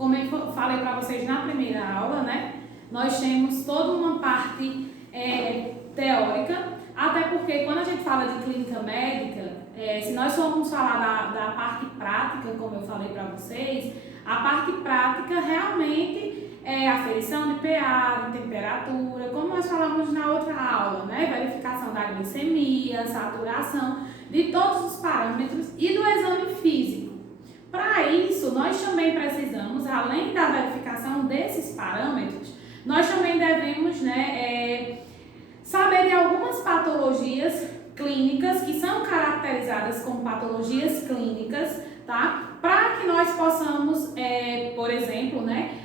como eu falei para vocês na primeira aula, né? Nós temos toda uma parte teórica, até porque quando a gente fala de clínica médica, se nós formos falar da parte prática, como eu falei para vocês, a parte prática realmente é aferição de pH, de temperatura, como nós falamos na outra aula, né? Verificação da glicemia, saturação, de todos os parâmetros e do exame físico. Para isso, nós também precisamos, além da verificação desses parâmetros, nós também devemos, saber de algumas patologias clínicas que são caracterizadas como patologias clínicas, tá? Para que nós possamos, por exemplo,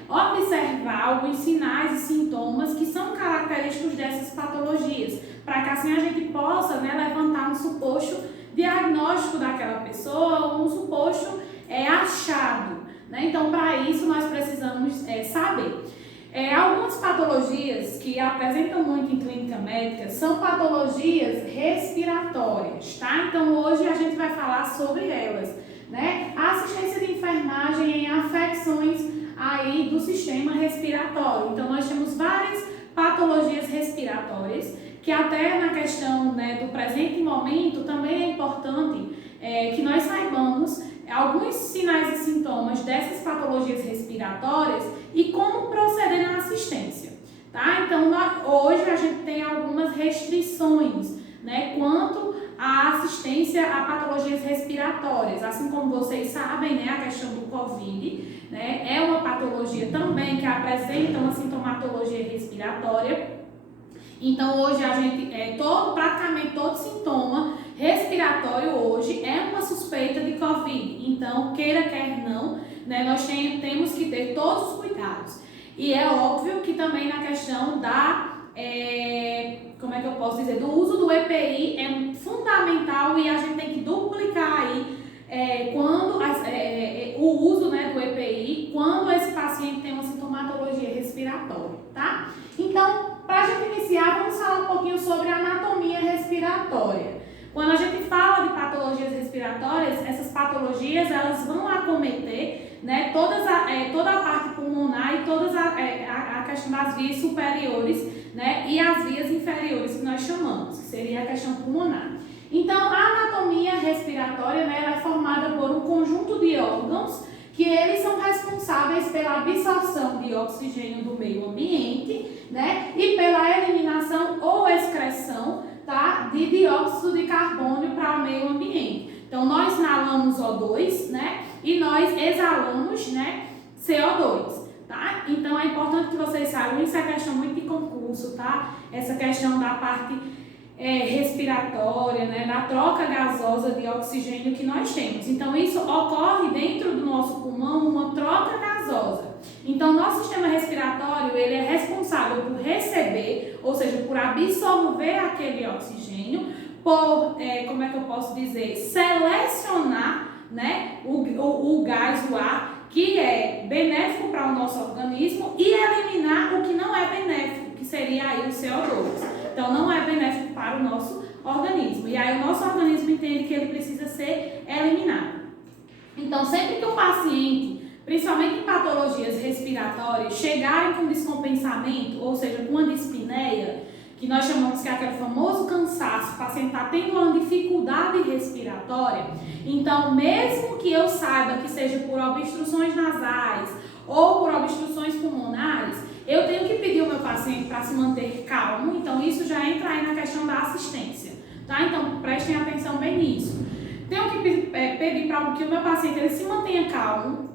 observar alguns sinais e sintomas que são característicos dessas patologias, para que assim a gente possa, levantar um suposto diagnóstico daquela pessoa ou um suposto achado, né? Então, para isso nós precisamos saber. Algumas patologias que apresentam muito em clínica médica são patologias respiratórias, tá? Então, hoje a gente vai falar sobre elas, né? A assistência de enfermagem em afecções aí do sistema respiratório. Então, nós temos várias patologias respiratórias que até na questão do presente momento também é importante que nós saibamos alguns sinais e sintomas dessas patologias respiratórias e como proceder na assistência, tá? Então, hoje a gente tem algumas restrições, quanto à assistência a patologias respiratórias. Assim como vocês sabem, a questão do Covid, é uma patologia também que apresenta uma sintomatologia respiratória. Então, hoje a gente, praticamente todo sintoma respiratório hoje é uma suspeita de Covid. Então, queira quer não, nós temos que ter todos os cuidados. E é óbvio que também na questão do uso do EPI é fundamental e a gente tem que duplicar aí o uso do EPI quando esse paciente tem uma sintomatologia respiratória, tá? Então, para a gente iniciar, vamos falar um pouquinho sobre a anatomia respiratória. Quando a gente fala de patologias respiratórias, essas patologias elas vão acometer toda a parte pulmonar e toda a questão das vias superiores e as vias inferiores que nós chamamos, que seria a questão pulmonar. Então, a anatomia respiratória ela é formada por um conjunto de órgãos que eles são responsáveis pela absorção de oxigênio do meio ambiente, e pela eliminação ou excreção, tá, de dióxido de carbono para o meio ambiente. Então, nós inalamos O2, e nós exalamos, CO2, tá? Então, é importante que vocês saibam, isso é questão muito de concurso, tá? Essa questão da parte respiratória, da troca gasosa de oxigênio que nós temos. Então, isso ocorre dentro do nosso pulmão, uma troca gasosa. Então, nosso sistema respiratório, ele é responsável por receber, ou seja, por absorver aquele oxigênio, por, selecionar, o gás, o ar, que é benéfico para o nosso organismo e eliminar o que não é benéfico, que seria aí o CO2. Então, não é benéfico para o nosso organismo. E aí, o nosso organismo entende que ele precisa ser eliminado. Então, sempre que o paciente, principalmente em patologias respiratórias, chegarem com descompensamento, ou seja, com uma dispneia, que nós chamamos que é aquele famoso cansaço, o paciente está tendo uma dificuldade respiratória, então, mesmo que eu saiba que seja por obstruções nasais ou por obstruções pulmonares, eu tenho que pedir ao meu paciente para se manter calmo. Então, isso já entra aí na questão da assistência, tá? Então, prestem atenção bem nisso. Tenho que pedir para que o meu paciente ele se mantenha calmo.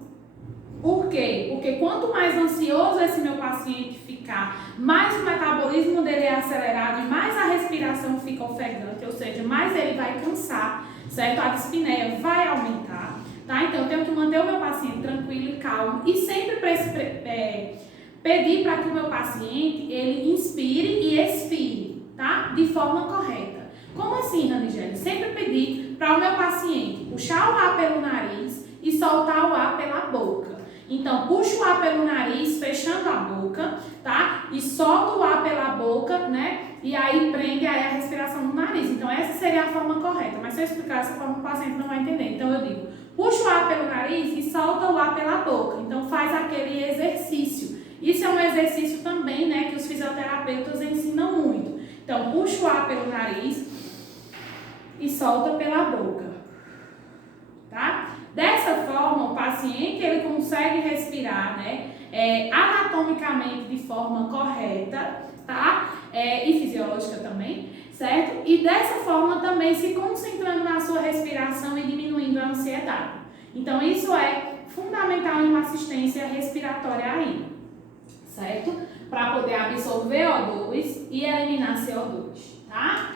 Por quê? Porque quanto mais ansioso esse meu paciente ficar, mais o metabolismo dele é acelerado e mais a respiração fica ofegante, ou seja, mais ele vai cansar, certo? A dispneia vai aumentar, tá? Então, eu tenho que manter o meu paciente tranquilo e calmo e sempre pedir para que o meu paciente, ele inspire e expire, tá? De forma correta. Como assim, Ranigélia? Sempre pedir para o meu paciente puxar o ar pelo nariz e soltar o ar pela boca. Então, puxa o ar pelo nariz, fechando a boca, tá? E solta o ar pela boca, E aí prende aí a respiração no nariz. Então, essa seria a forma correta. Mas se eu explicar essa forma, o paciente não vai entender. Então, eu digo, puxa o ar pelo nariz e solta o ar pela boca. Então, faz aquele exercício também, né, que os fisioterapeutas ensinam muito. Então, puxa o ar pelo nariz e solta pela boca, tá? Dessa forma, o paciente ele consegue respirar, né, anatomicamente de forma correta, tá? E fisiológica também, certo? E dessa forma também se concentrando na sua respiração e diminuindo a ansiedade. Então, isso é fundamental em uma assistência respiratória aí, certo? Para poder absorver O2 e eliminar CO2, tá?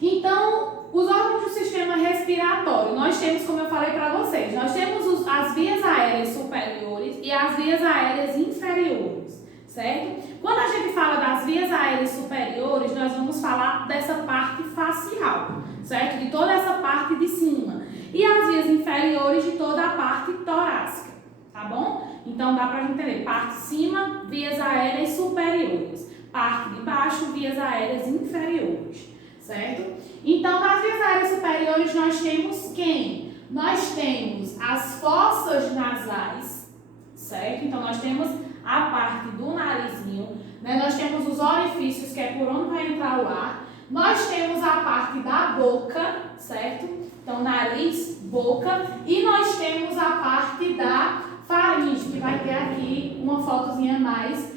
Então, os órgãos do sistema respiratório, nós temos, como eu falei para vocês, nós temos as vias aéreas superiores e as vias aéreas inferiores, certo? Quando a gente fala das vias aéreas superiores, nós vamos falar dessa parte facial, certo? De toda essa parte de cima. E as vias inferiores de toda a parte torácica, tá bom? Então, dá pra gente entender. Parte de cima, vias aéreas superiores. Parte de baixo, vias aéreas inferiores, certo? Então, nas vias aéreas superiores, nós temos quem? Nós temos as fossas nasais, certo? Então, nós temos a parte do narizinho, né? Nós temos os orifícios, que é por onde vai entrar o ar. Nós temos a parte da boca, certo? Então, nariz, boca. E nós temos a parte da faringe, que vai ter aqui uma fotozinha mais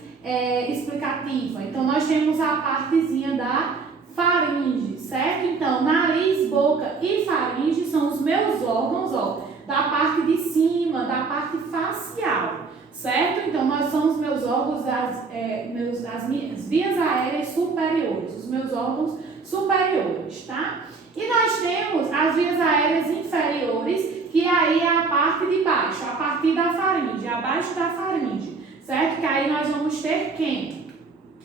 explicativa. Então, nós temos a partezinha da faringe, certo? Então, nariz, boca e faringe são os meus órgãos, ó, da parte de cima, da parte facial, certo? Então, nós são os meus órgãos, as minhas vias aéreas superiores, os meus órgãos superiores, tá? E nós temos as vias aéreas inferiores, que aí é a parte de baixo, a partir da faringe, abaixo da faringe, certo? Que aí nós vamos ter quem?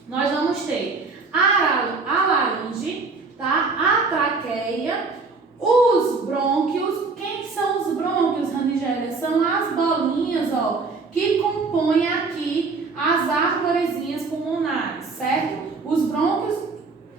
Nós vamos ter a laringe, tá? A traqueia, os brônquios. Quem são os brônquios, Ranigélia? São as bolinhas, ó, que compõem aqui as arvorezinhas pulmonares, certo? Os brônquios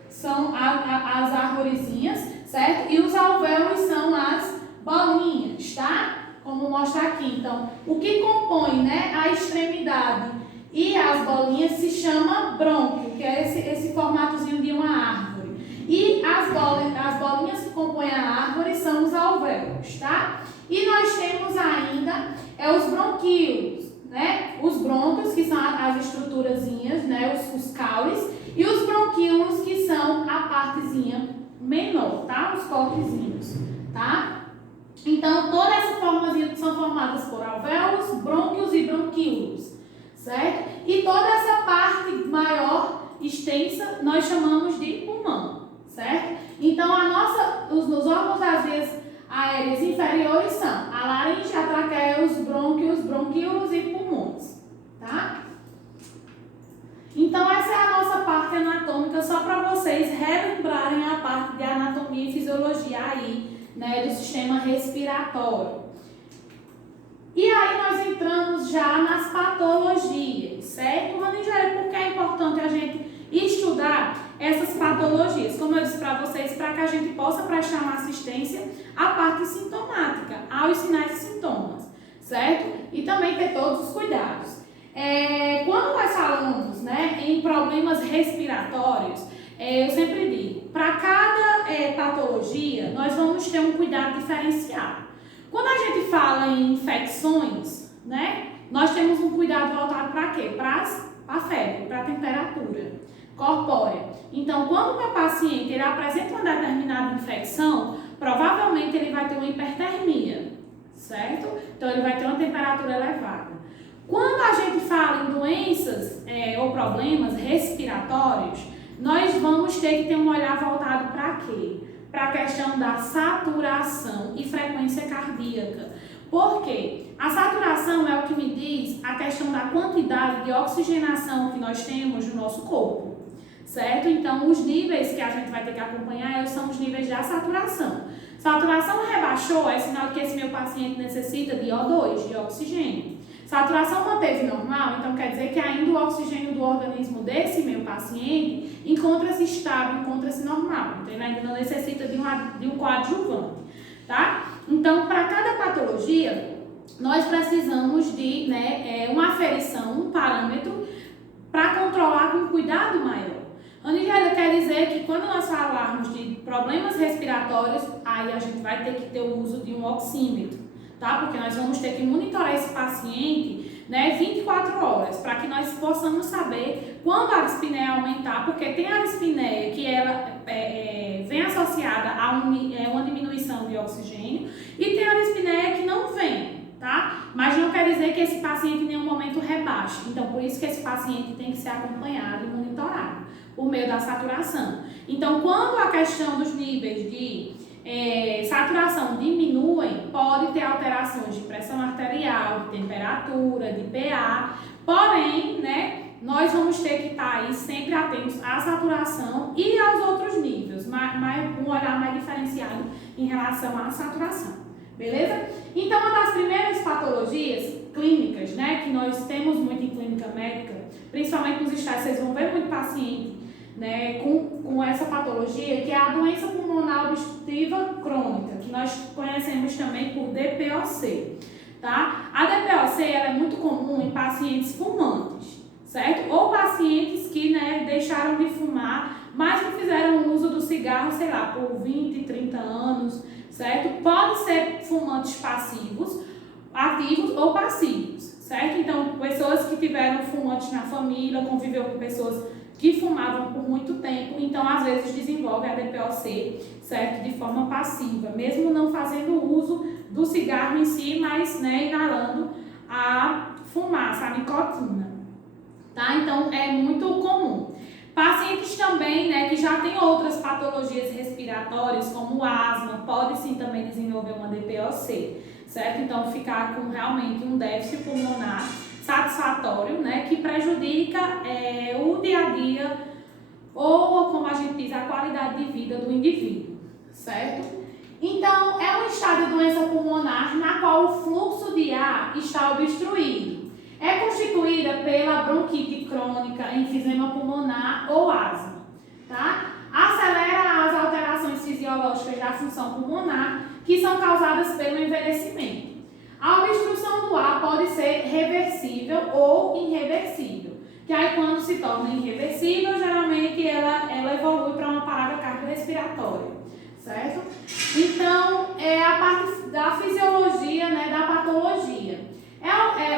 são as arvorezinhas, certo? E os alvéolos são as bolinhas, tá? Como mostra aqui. Então, o que compõe, né, a extremidade e as bolinhas se chama brônquio, que é esse formatozinho de uma árvore. E as bolinhas que compõem a árvore são os alvéolos, tá? E nós temos ainda os bronquíolos, né? Os brônquios, que são as estruturazinhas, né? Os caules. E os bronquíolos, que são a partezinha menor, tá? Os cortezinhos, tá? Então, toda essa formazinha são formadas por alvéolos, brônquios e bronquíolos, certo? E toda essa parte maior, extensa, nós chamamos de pulmão, certo? Então, os órgãos das vias aéreas inferiores são a laringe, a traqueia, os brônquios, bronquíolos e pulmões, tá? Então, essa é a nossa parte anatômica, só para vocês relembrarem a parte de anatomia e fisiologia aí, né, do sistema respiratório. E aí nós entramos já nas patologias, certo? Ranigélia, por que é importante a gente estudar essas patologias? Como eu disse para vocês, para que a gente possa prestar uma assistência à parte sintomática, aos sinais e sintomas, certo? E também ter todos os cuidados. Quando nós falamos, né, em problemas respiratórios, eu sempre digo, para cada patologia, nós vamos ter um cuidado diferenciado. Quando a gente fala em infecções, né, nós temos um cuidado voltado para quê? Para a febre, para a temperatura corpórea. Então, quando o meu paciente ele apresenta uma determinada infecção, provavelmente ele vai ter uma hipertermia, certo? Então, ele vai ter uma temperatura elevada. Quando a gente fala em doenças ou problemas respiratórios, nós vamos ter que ter um olhar voltado para quê? Para a questão da saturação e frequência cardíaca. Por quê? A saturação é o que me diz a questão da quantidade de oxigenação que nós temos no nosso corpo, certo? Então, os níveis que a gente vai ter que acompanhar são os níveis da saturação. Saturação rebaixou é sinal de que esse meu paciente necessita de O2, de oxigênio. Saturação manteve normal, então quer dizer que ainda o oxigênio do organismo desse meu paciente encontra-se estável, encontra-se normal. Então ele ainda não necessita de um coadjuvante, tá? Então, para cada patologia, nós precisamos de uma aferição, um parâmetro, quer dizer que quando nós falarmos de problemas respiratórios, aí a gente vai ter que ter o uso de um oxímetro, tá? Porque nós vamos ter que monitorar esse paciente, né, 24 horas, para que nós possamos saber quando a dispneia aumentar, porque tem a dispneia que ela vem associada a uma diminuição de oxigênio e tem a dispneia que não vem, tá? Mas não quer dizer que esse paciente em nenhum momento rebaixe. Então, por isso que esse paciente tem que ser acompanhado e monitorado por meio da saturação. Então, quando a questão dos níveis de saturação diminuem, pode ter alterações de pressão arterial, de temperatura, de pH, porém, né, nós vamos ter que estar aí sempre atentos à saturação e aos outros níveis, um olhar mais diferenciado em relação à saturação, beleza? Então, uma das primeiras patologias clínicas, né, que nós temos muito em clínica médica, principalmente nos estágios, vocês vão ver muito paciente, né, com essa patologia, que é a doença pulmonar obstrutiva crônica, que nós conhecemos também por DPOC, tá? A DPOC ela é muito comum em pacientes fumantes, certo? Ou pacientes que, né, deixaram de fumar, mas que fizeram uso do cigarro, sei lá, por 20, 30 anos, certo? Pode ser fumantes passivos, ativos ou passivos, certo? Então, pessoas que tiveram fumantes na família, conviveu com pessoas que fumavam por muito tempo, então às vezes desenvolve a DPOC, certo? De forma passiva, mesmo não fazendo uso do cigarro em si, mas, né, inalando a fumaça, a nicotina, tá? Então é muito comum. Pacientes também, né, que já têm outras patologias respiratórias, como asma, pode sim também desenvolver uma DPOC, certo? Então ficar com realmente um déficit pulmonar satisfatório, né, que prejudica o dia a dia ou, como a gente diz, a qualidade de vida do indivíduo, certo? Então, é um estado de doença pulmonar na qual o fluxo de ar está obstruído. É constituída pela bronquite crônica, enfisema pulmonar ou asma, tá? Acelera as alterações fisiológicas da função pulmonar que são causadas pelo envelhecimento. A obstrução do ar pode ser reversível ou irreversível, que aí quando se torna irreversível, geralmente ela evolui para uma parada cardiorrespiratória, certo? Então, é a parte da fisiologia, né, da patologia.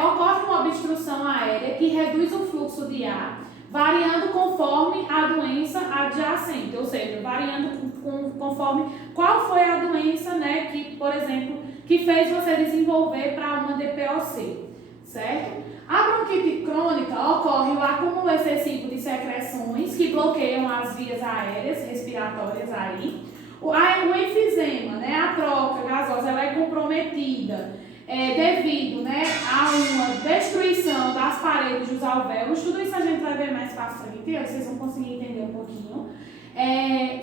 Ocorre uma obstrução aérea que reduz o fluxo de ar, variando conforme a doença adjacente, ou seja, variando conforme qual foi a doença, né, que, por exemplo, que fez você desenvolver para uma DPOC, certo? A bronquite crônica ocorre o acúmulo excessivo de secreções que bloqueiam as vias aéreas respiratórias aí. O enfisema, né, a troca gasosa, ela é comprometida devido, né, a uma destruição das paredes dos alvéolos. Tudo isso a gente vai ver mais para frente, vocês vão conseguir entender um pouquinho.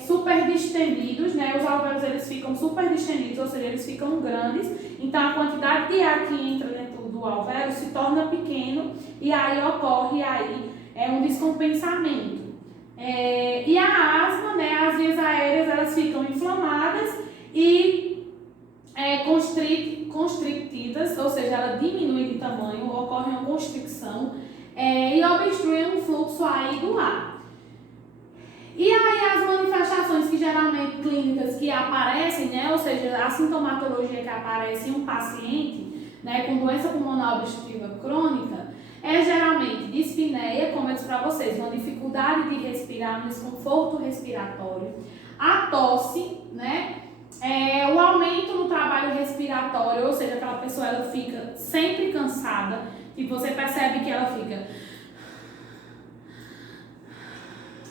Super distendidos, né? Os alvéolos eles ficam super distendidos, ou seja, eles ficam grandes, então a quantidade de ar que entra dentro do alvéolo se torna pequeno e aí ocorre um descompensamento. E a asma, né? As vias aéreas elas ficam inflamadas e constrictidas, ou seja, ela diminui de tamanho, ocorre uma constricção e obstrui um fluxo aí do ar. E aí as manifestações que geralmente clínicas que aparecem, né, ou seja, a sintomatologia que aparece em um paciente, né, com doença pulmonar obstrutiva crônica, é geralmente dispneia, como eu disse para vocês, uma dificuldade de respirar, um desconforto respiratório, a tosse, né, o aumento no trabalho respiratório, ou seja, aquela pessoa ela fica sempre cansada e você percebe que ela fica,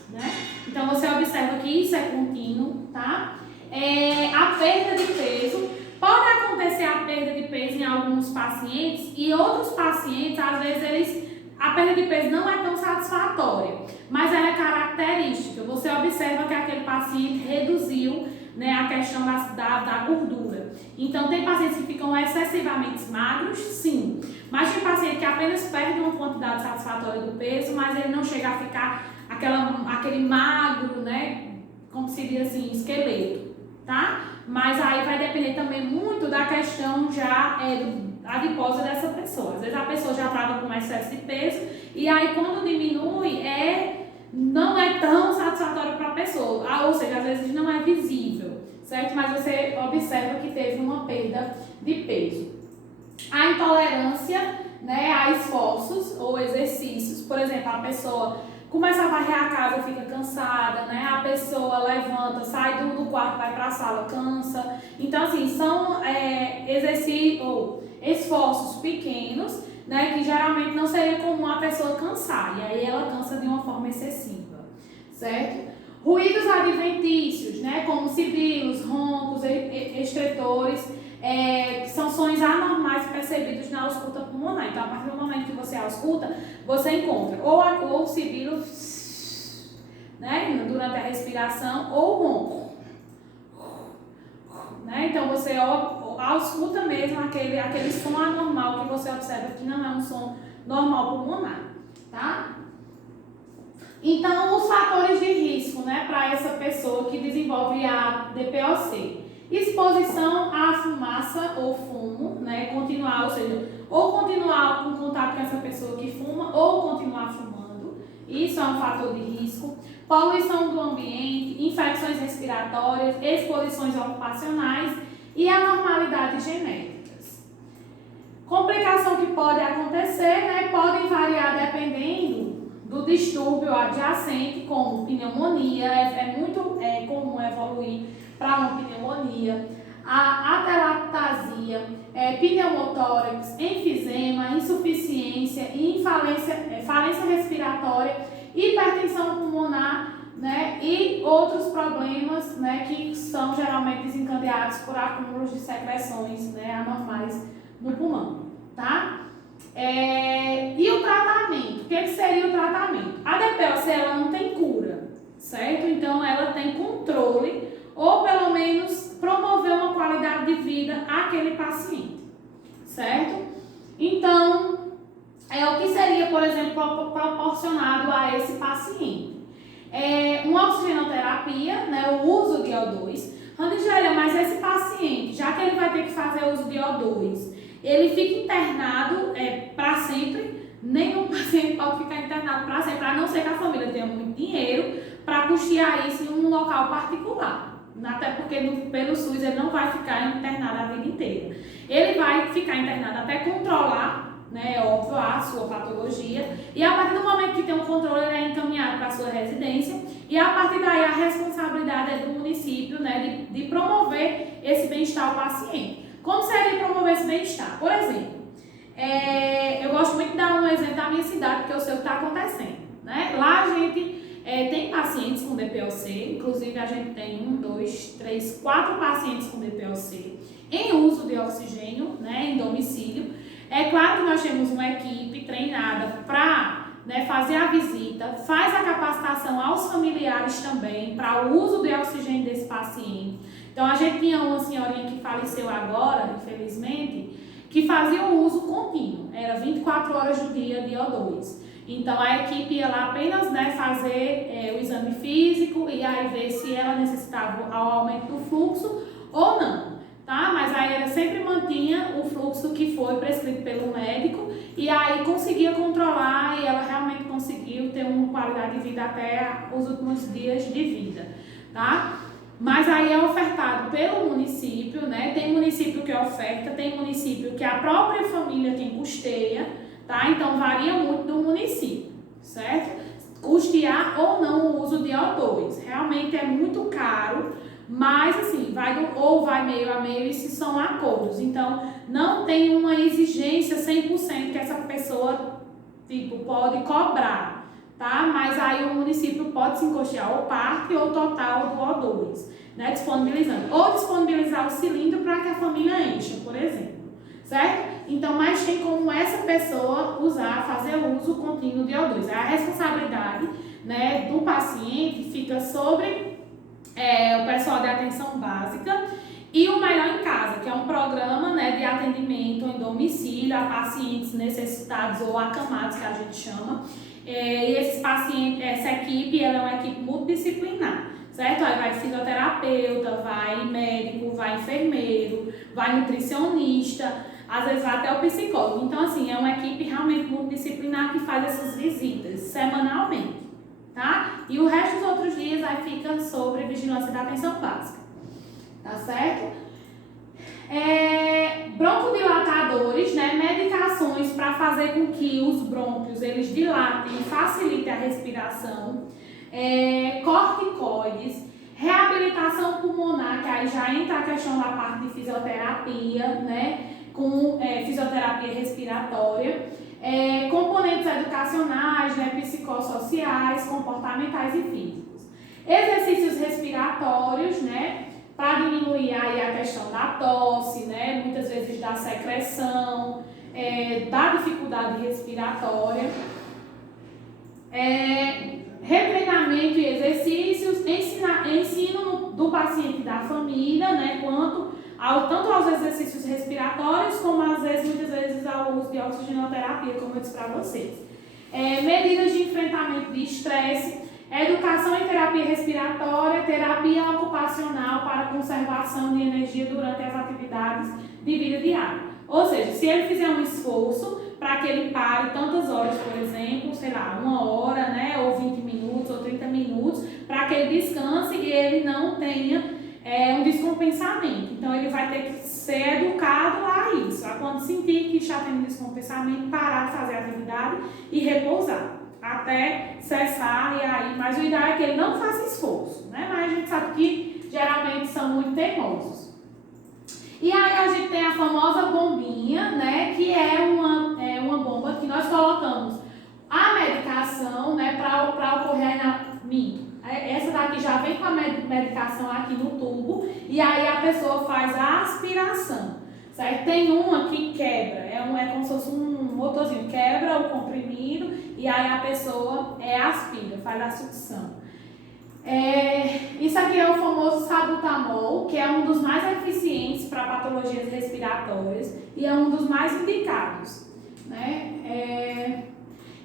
né? Então você observa que isso é contínuo, tá? A perda de peso, pode acontecer a perda de peso em alguns pacientes e outros pacientes, às vezes a perda de peso não é tão satisfatória, mas ela é característica. Você observa que aquele paciente reduziu, né, a questão da gordura. Então tem pacientes que ficam excessivamente magros, sim, mas tem paciente que apenas perde uma quantidade satisfatória do peso, mas ele não chega a ficar aquele magro, né, como se diz assim, esqueleto, tá? Mas aí vai depender também muito da questão já adiposa dessa pessoa. Às vezes a pessoa já estava com excesso de peso e aí quando diminui não é tão satisfatório para a pessoa, ou seja, às vezes não é visível, certo? Mas você observa que teve uma perda de peso. A intolerância, né, a esforços ou exercícios, por exemplo, a pessoa começa a varrer a casa, fica cansada, né? A pessoa levanta, sai do quarto, vai para a sala, cansa. Então, assim, são exercícios ou esforços pequenos, né, que geralmente não seria comum a pessoa cansar, e aí ela cansa de uma forma excessiva, certo? Ruídos adventícios, né, como sibilos, roncos, estretores, que são sons anormais percebidos na ausculta pulmonar. Então, a partir do momento que você ausculta, você encontra ou o sibilo, né, durante a respiração, ou o ronco, né? Então, você ausculta mesmo aquele som anormal que você observa que não é um som normal pulmonar, tá? Então, os fatores de risco, né, para essa pessoa que desenvolve a DPOC. Exposição à fumaça ou fumo, né, continuar, ou seja, ou continuar com contato com essa pessoa que fuma, ou continuar fumando, isso é um fator de risco. Poluição do ambiente, infecções respiratórias, exposições ocupacionais e anormalidades genéticas. Complicação que pode acontecer, né, podem variar dependendo do distúrbio adjacente, como pneumonia, é muito comum evoluir para uma pneumonia, a atelectasia, pneumotórax, enfisema, insuficiência e falência respiratória, hipertensão pulmonar, né, e outros problemas, né, que são geralmente desencadeados por acúmulos de secreções, né, anormais no pulmão, tá? E o tratamento? O que seria o tratamento? A DPOC ela não tem cura, certo? Então ela tem controle ou pelo menos promover uma qualidade de vida àquele paciente, certo? Então, o que seria, por exemplo, proporcionado a esse paciente? Uma oxigenoterapia, né, o uso de O2. Randigélia, mas esse paciente, já que ele vai ter que fazer uso de O2, ele fica internado para sempre? Nenhum paciente pode ficar internado para sempre, a não ser que a família tenha muito dinheiro para custear isso em um local particular. Até porque pelo SUS ele não vai ficar internado a vida inteira. Ele vai ficar internado até controlar, né, óbvio, a sua patologia, e a partir do momento que tem um controle, ele é encaminhado para a sua residência, e a partir daí a responsabilidade é do município, né, de promover esse bem-estar ao paciente. Como seria promover esse bem-estar? Por exemplo, eu gosto muito de dar um exemplo da minha cidade, porque eu sei o que está acontecendo, né? Lá a gente tem pacientes com DPOC, inclusive a gente tem 1, 2, 3, 4 pacientes com DPOC em uso de oxigênio, né, em domicílio. É claro que nós temos uma equipe treinada para, né, fazer a visita, faz a capacitação aos familiares também para o uso de oxigênio desse paciente. Então a gente tinha uma senhorinha que faleceu agora, infelizmente, que fazia o uso contínuo, era 24 horas do dia de O2. Então a equipe ia lá apenas, né, fazer o exame físico e aí ver se ela necessitava o aumento do fluxo ou não, tá? Mas aí ela sempre mantinha o fluxo que foi prescrito pelo médico e aí conseguia controlar e ela realmente conseguiu ter uma qualidade de vida até os últimos dias de vida, tá? Mas aí é ofertado pelo município, né? Tem município que oferta, tem município que a própria família quem custeia, tá? Então varia muito do município, certo? Custear ou não o uso de O2. Realmente é muito caro, mas assim, vai meio a meio, isso são acordos. Então não tem uma exigência 100% que essa pessoa pode cobrar, tá? Mas aí o município pode se custear ou parte ou total do O2, né? Disponibilizando. Ou disponibilizar o cilindro para que a família encha, por exemplo, certo? Então, mas tem como essa pessoa fazer o uso contínuo de O2. A responsabilidade, né, do paciente fica sobre o pessoal de atenção básica e o Melhor em Casa, que é um programa, né, de atendimento em domicílio a pacientes necessitados ou acamados, que a gente chama. E esses pacientes, essa equipe, ela é uma equipe multidisciplinar, certo? Aí vai fisioterapeuta, vai médico, vai enfermeiro, vai nutricionista, às vezes vai até o psicólogo. Então, assim, é uma equipe realmente multidisciplinar que faz essas visitas semanalmente, tá? E o resto dos outros dias aí fica sobre vigilância da atenção básica, tá certo? Broncodilatadores, né, medicações para fazer com que os brônquios eles dilatem e facilitem a respiração, corticoides, reabilitação pulmonar, que aí já entra a questão da parte de fisioterapia, né, com fisioterapia respiratória, componentes educacionais, né, psicossociais, comportamentais e físicos. Exercícios respiratórios, né, para diminuir aí a questão da tosse, né, muitas vezes da secreção, da dificuldade respiratória, retreinamento e exercícios, ensino do paciente e da família, né, tanto aos exercícios respiratórios, como muitas vezes ao uso de oxigenoterapia, como eu disse para vocês. Medidas de enfrentamento de estresse, educação em terapia respiratória, terapia ocupacional para conservação de energia durante as atividades de vida diária. Ou seja, se ele fizer um esforço para que ele pare tantas horas, por exemplo, sei lá, 1 hora, né, ou 20 minutos, ou 30 minutos, para que ele descanse e ele não tenha um descompensamento. Então, ele vai ter que ser educado a isso, a quando sentir que está tendo descompensamento, parar de fazer a atividade e repousar, até cessar, e aí, mas o ideal é que ele não faça esforço, né? Mas a gente sabe que geralmente são muito teimosos. E aí a gente tem a famosa bombinha, né? Que é uma bomba que nós colocamos a medicação, né? Para ocorrer essa daqui já vem com a medicação aqui no tubo, e aí a pessoa faz a aspiração, certo? Tem uma que quebra, é como se fosse um motorzinho, quebra o comprimido e aí a pessoa aspira, faz a sucção. Isso aqui é o famoso salbutamol, que é um dos mais eficientes para patologias respiratórias e é um dos mais indicados, né?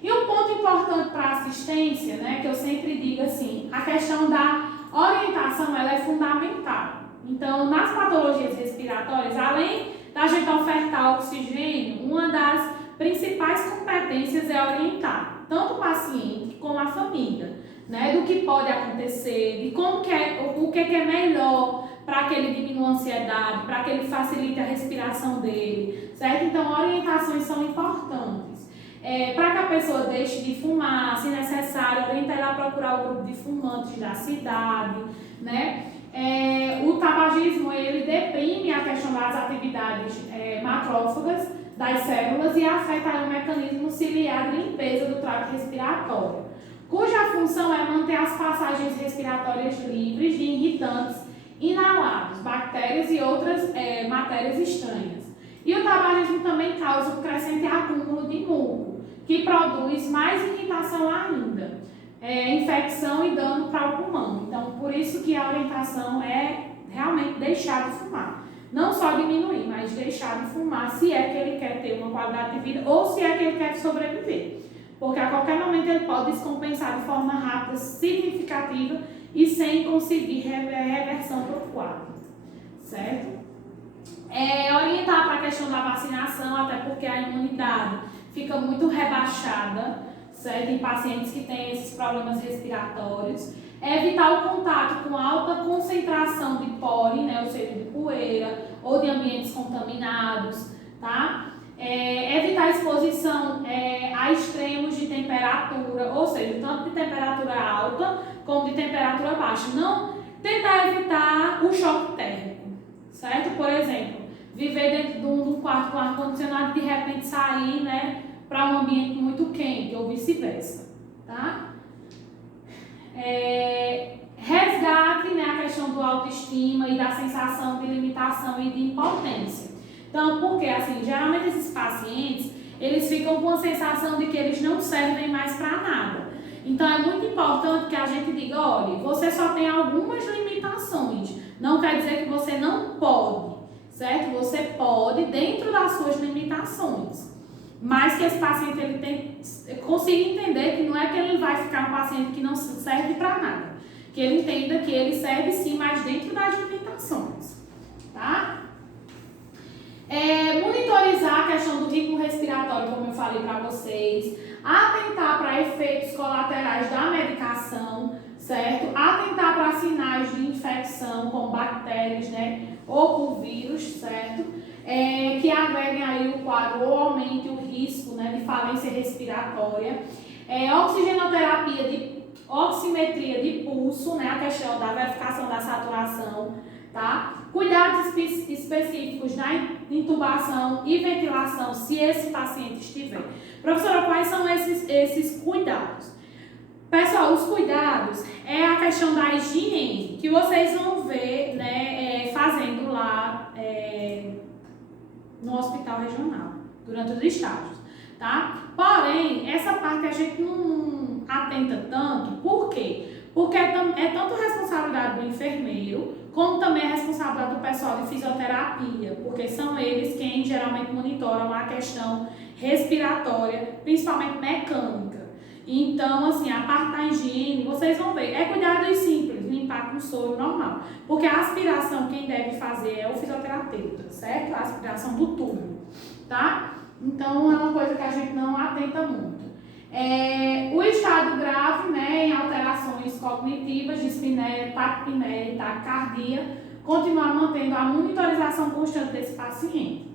E um ponto importante para a assistência, né, que eu sempre digo assim, a questão da orientação ela é fundamental. Então, nas patologias respiratórias, além da gente ofertar oxigênio, uma das principais competências é orientar tanto o paciente como a família, né, do que pode acontecer, de o que é melhor para que ele diminua a ansiedade, para que ele facilite a respiração dele, certo? Então, orientações são importantes. Para que a pessoa deixe de fumar, se necessário, orientar ela a procurar o grupo de fumantes da cidade, né? O tabagismo, ele deprime a questão das atividades macrófagas das células e afeta o mecanismo ciliar de limpeza do trato respiratório, cuja função é manter as passagens respiratórias livres de irritantes inalados, bactérias e outras matérias estranhas. E o tabagismo também causa o crescente acúmulo de muco, que produz mais irritação ainda, infecção e dano para o pulmão. Então, por isso que a orientação é realmente deixar de fumar. Não só diminuir, mas deixar de fumar se é que ele quer ter uma qualidade de vida ou se é que ele quer sobreviver. Porque a qualquer momento ele pode descompensar de forma rápida, significativa e sem conseguir reversão para o quadro, certo? Orientar para a questão da vacinação, até porque a imunidade fica muito rebaixada, certo? Em pacientes que têm esses problemas respiratórios. Evitar o contato com alta concentração de pólen, né? Ou seja, de poeira ou de ambientes contaminados, tá? Evitar a exposição a extremos de temperatura, ou seja, tanto de temperatura alta como de temperatura baixa. Não tentar evitar o choque térmico, certo? Por exemplo, viver dentro de um quarto com ar-condicionado e de repente sair, né, para um ambiente muito quente ou vice-versa, tá? Resgate, né, a questão do autoestima e da sensação de limitação e de impotência. Então, porque assim, geralmente esses pacientes, eles ficam com a sensação de que eles não servem mais para nada. Então, é muito importante que a gente diga, olha, você só tem algumas limitações, não quer dizer que você não pode, certo? Você pode dentro das suas limitações, mas que esse paciente ele consiga entender que não é que ele vai ficar um paciente que não serve para nada, que ele entenda que ele serve sim, mas dentro das limitações, tá? Monitorizar a questão do ritmo respiratório, como eu falei para vocês, atentar para efeitos colaterais da medicação, certo? Atentar para sinais de infecção com bactérias, né, ou por vírus, certo? Que agreguem aí o quadro ou aumente o risco, né, de falência respiratória. Oxigenoterapia de oximetria de pulso, né, a questão da verificação da saturação, tá? Cuidados específicos na intubação e ventilação, se esse paciente estiver. Professora, quais são esses cuidados? Pessoal, os cuidados é a questão da higiene, que vocês vão ver, né, fazendo lá no hospital regional, durante os estágios, tá? Porém, essa parte a gente não atenta tanto, por quê? Porque é tanto responsabilidade do enfermeiro, como também é responsabilidade do pessoal de fisioterapia, porque são eles quem geralmente monitoram a questão respiratória, principalmente mecânica. Então, assim, a parte da higiene, vocês vão ver, é cuidados simples, limpar com soro normal, porque a aspiração quem deve fazer é o fisioterapeuta, certo? A aspiração do tubo, tá? Então, é uma coisa que a gente não atenta muito. O estado grave, né, em alterações cognitivas, dispneia, taquipneia e taquicardia, continuar mantendo a monitorização constante desse paciente,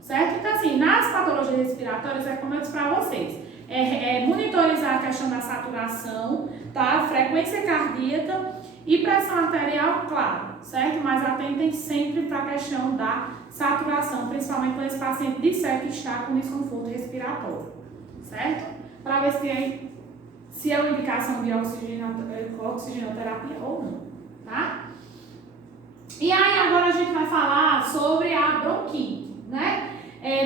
certo? Então, assim, nas patologias respiratórias, é como eu disse para vocês, monitorizar a questão da saturação, tá? Frequência cardíaca e pressão arterial, claro, certo? Mas atentem sempre para a questão da saturação, principalmente quando esse paciente disser que está com desconforto respiratório, certo? Para ver se é uma indicação de oxigenoterapia ou não, tá? E aí agora a gente vai falar sobre a bronquite, né?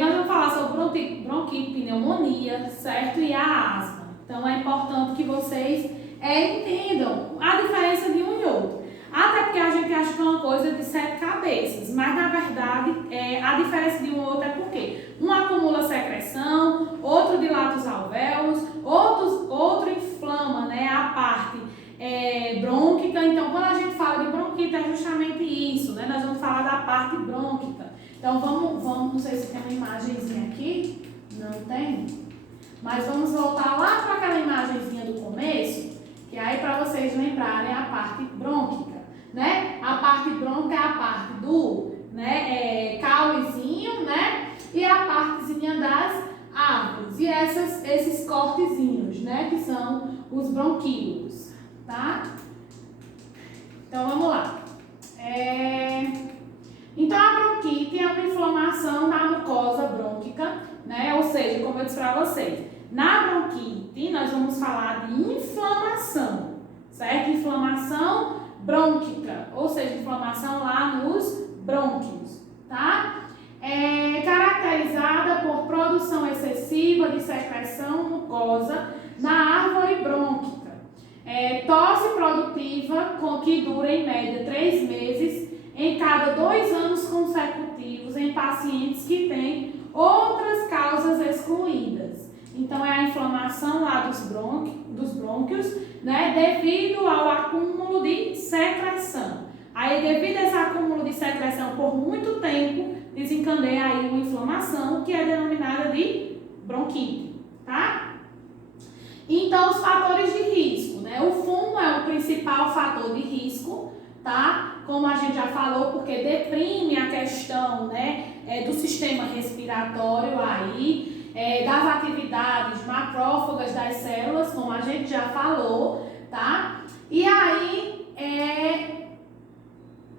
Nós vamos falar sobre bronquite, pneumonia, certo? E a asma. Então é importante que vocês entendam a diferença de um e outro. Até porque a gente acha que é uma coisa de 7 cabeças, mas na verdade a diferença de um e outro é porque um acumula secreção, outro dilata os alvéolos, outro inflama, né, a parte brônquica. Então, quando a gente fala de bronquite é justamente isso, né? Nós vamos falar da parte brônquica. Então, vamos, não sei se tem uma imagenzinha aqui, não tem, mas vamos voltar lá para aquela imagenzinha do começo, que aí para vocês lembrarem a parte brônquica, né? A parte brônquica é a parte do, né, caulezinho, né? E a partezinha das árvores. E esses cortezinhos, né? Que são os bronquíolos, tá? Então, vamos lá. Então, a bronquite é uma inflamação da mucosa brônquica, né? Ou seja, como eu disse para vocês, na bronquite nós vamos falar de inflamação, certo? Inflamação brônquica, ou seja, inflamação lá nos brônquios, tá? Caracterizada por produção excessiva de secreção mucosa na árvore brônquica. Tosse produtiva que dura em média 3 meses em cada 2 anos consecutivos em pacientes que têm outras causas excluídas. Então, é a inflamação lá dos brônquios, né, devido ao acúmulo de secreção. Aí, devido a esse acúmulo de secreção por muito tempo, desencadeia aí uma inflamação que é denominada de bronquite, tá? Então, os fatores de risco, né? O fumo é o principal fator de risco, tá? Como a gente já falou, porque deprime a questão, né, do sistema respiratório aí, das atividades macrófagas das células, como a gente já falou, tá? E aí,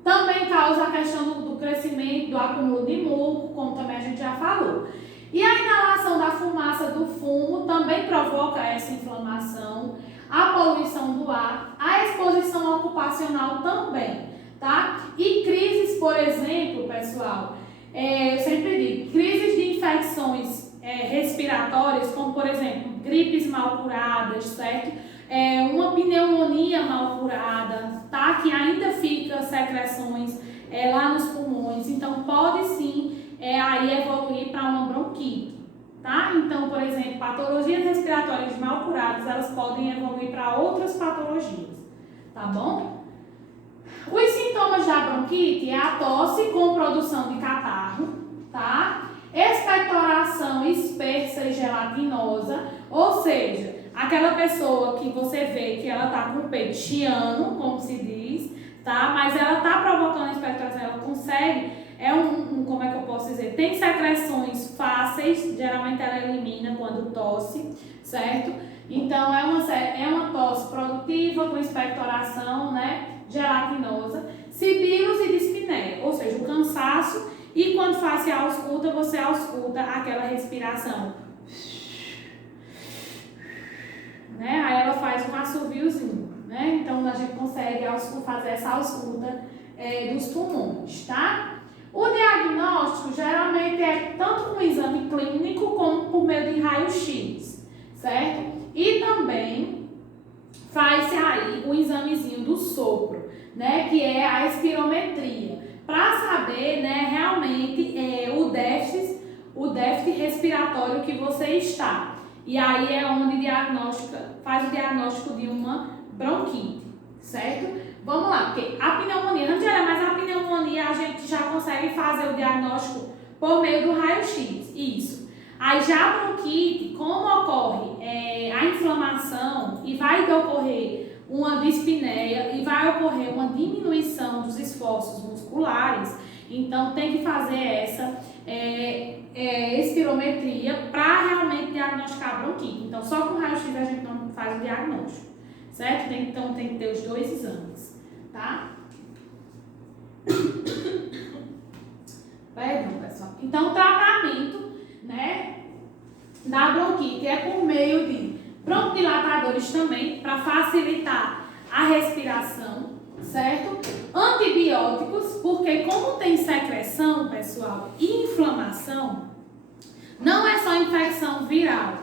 também causa a questão do crescimento, do acúmulo de muco, como também a gente já falou. E a inalação da fumaça do fumo também provoca essa inflamação, a poluição do ar, a exposição ocupacional também, tá? E crises, por exemplo, pessoal, eu sempre digo, crises de infecções respiratórias, como por exemplo, gripes mal curadas, certo? Uma pneumonia mal curada, tá? Que ainda fica secreções lá nos pulmões, então pode sim aí evoluir para uma bronquite, tá? Então, por exemplo, patologias respiratórias mal curadas, elas podem evoluir para outras patologias, tá bom? Os sintomas da bronquite é a tosse com produção de catarro, tá? Expectoração espersa e gelatinosa, ou seja, aquela pessoa que você vê que ela tá com o peito chiano, como se diz, tá? Mas ela tá provocando expectoração, ela consegue, como é que eu posso dizer? Tem secreções fáceis, geralmente ela elimina quando tosse, certo? Então é uma tosse produtiva com expectoração, né, gelatinosa, sibilos e dispneia, ou seja, o cansaço, e quando faz se ausculta, você ausculta aquela respiração, né? Aí ela faz um assoviozinho, né? Então a gente consegue fazer essa ausculta dos pulmões, tá? O diagnóstico geralmente é tanto com exame clínico como por meio de raio-x, certo? E também faz-se aí o examezinho do sopro, né? Que é a espirometria, para saber, né, realmente o déficit respiratório que você está. E aí é onde faz o diagnóstico de uma bronquite, certo? Vamos lá, porque a pneumonia, não tinha, mas a pneumonia a gente já consegue fazer o diagnóstico por meio do raio-x, isso. Aí já a bronquite, como ocorre a inflamação e vai ocorrer uma dispneia e vai ocorrer uma diminuição dos esforços musculares, então tem que fazer essa espirometria para realmente diagnosticar a bronquite. Então só com raio-x a gente não faz o diagnóstico, certo? Então tem que ter os dois exames, tá? Perdão, pessoal. Então o tratamento, né, da bronquite é por meio de broncodilatadores também, para facilitar a respiração, certo? Antibióticos, porque como tem secreção, pessoal, e inflamação, não é só infecção viral,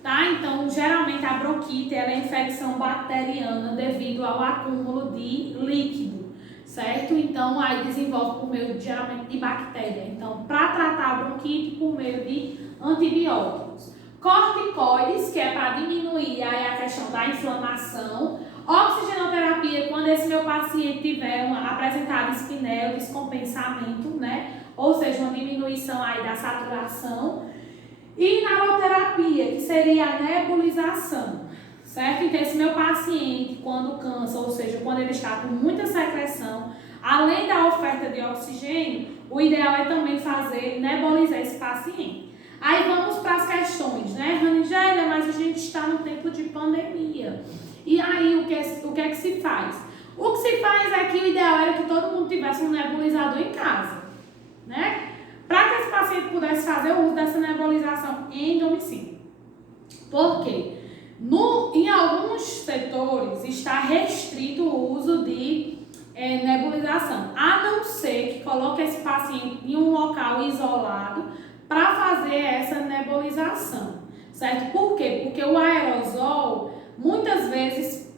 tá? Então, geralmente a bronquite ela é infecção bacteriana devido ao acúmulo de líquido, certo? Então, aí desenvolve por meio geralmente de bactéria. Então, para tratar a bronquite, por meio de antibióticos. Corticoides, que é para diminuir aí a questão da inflamação. Oxigenoterapia, quando esse meu paciente tiver apresentado espinéia, descompensamento, né? Ou seja, uma diminuição aí da saturação. E naloterapia, que seria a nebulização, certo? Então, esse meu paciente, quando cansa, ou seja, quando ele está com muita secreção, além da oferta de oxigênio, o ideal é também nebulizar esse paciente. Aí vamos para as questões, né? Ranigélia, mas a gente está no tempo de pandemia. E aí, o que é que se faz? O que se faz é que o ideal era que todo mundo tivesse um nebulizador em casa, né? Para que esse paciente pudesse fazer o uso dessa nebulização em domicílio. Por quê? Em alguns setores está restrito o uso de nebulização, a não ser que coloque esse paciente em um local isolado para fazer essa nebulização, certo? Por quê? Porque o aerosol, muitas vezes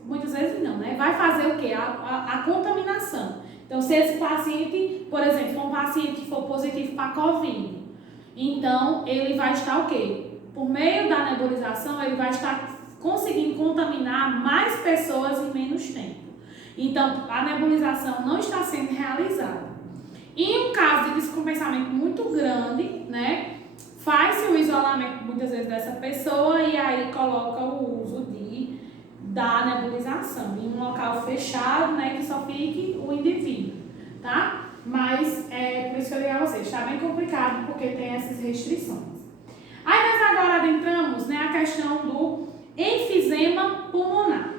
não, né? Vai fazer o quê? A contaminação. Então, se esse paciente, por exemplo, for um paciente que for positivo para COVID, então ele vai estar o quê? Por meio da nebulização, ele vai estar conseguindo contaminar mais pessoas em menos tempo. Então, a nebulização não está sendo realizada. Em um caso de descompensamento muito grande, né, faz-se o isolamento muitas vezes dessa pessoa e aí coloca o uso da nebulização em um local fechado, né, que só fique o indivíduo, tá? Mas por isso que eu digo a vocês, está bem complicado porque tem essas restrições. Aí nós agora adentramos, né, a questão do enfisema pulmonar,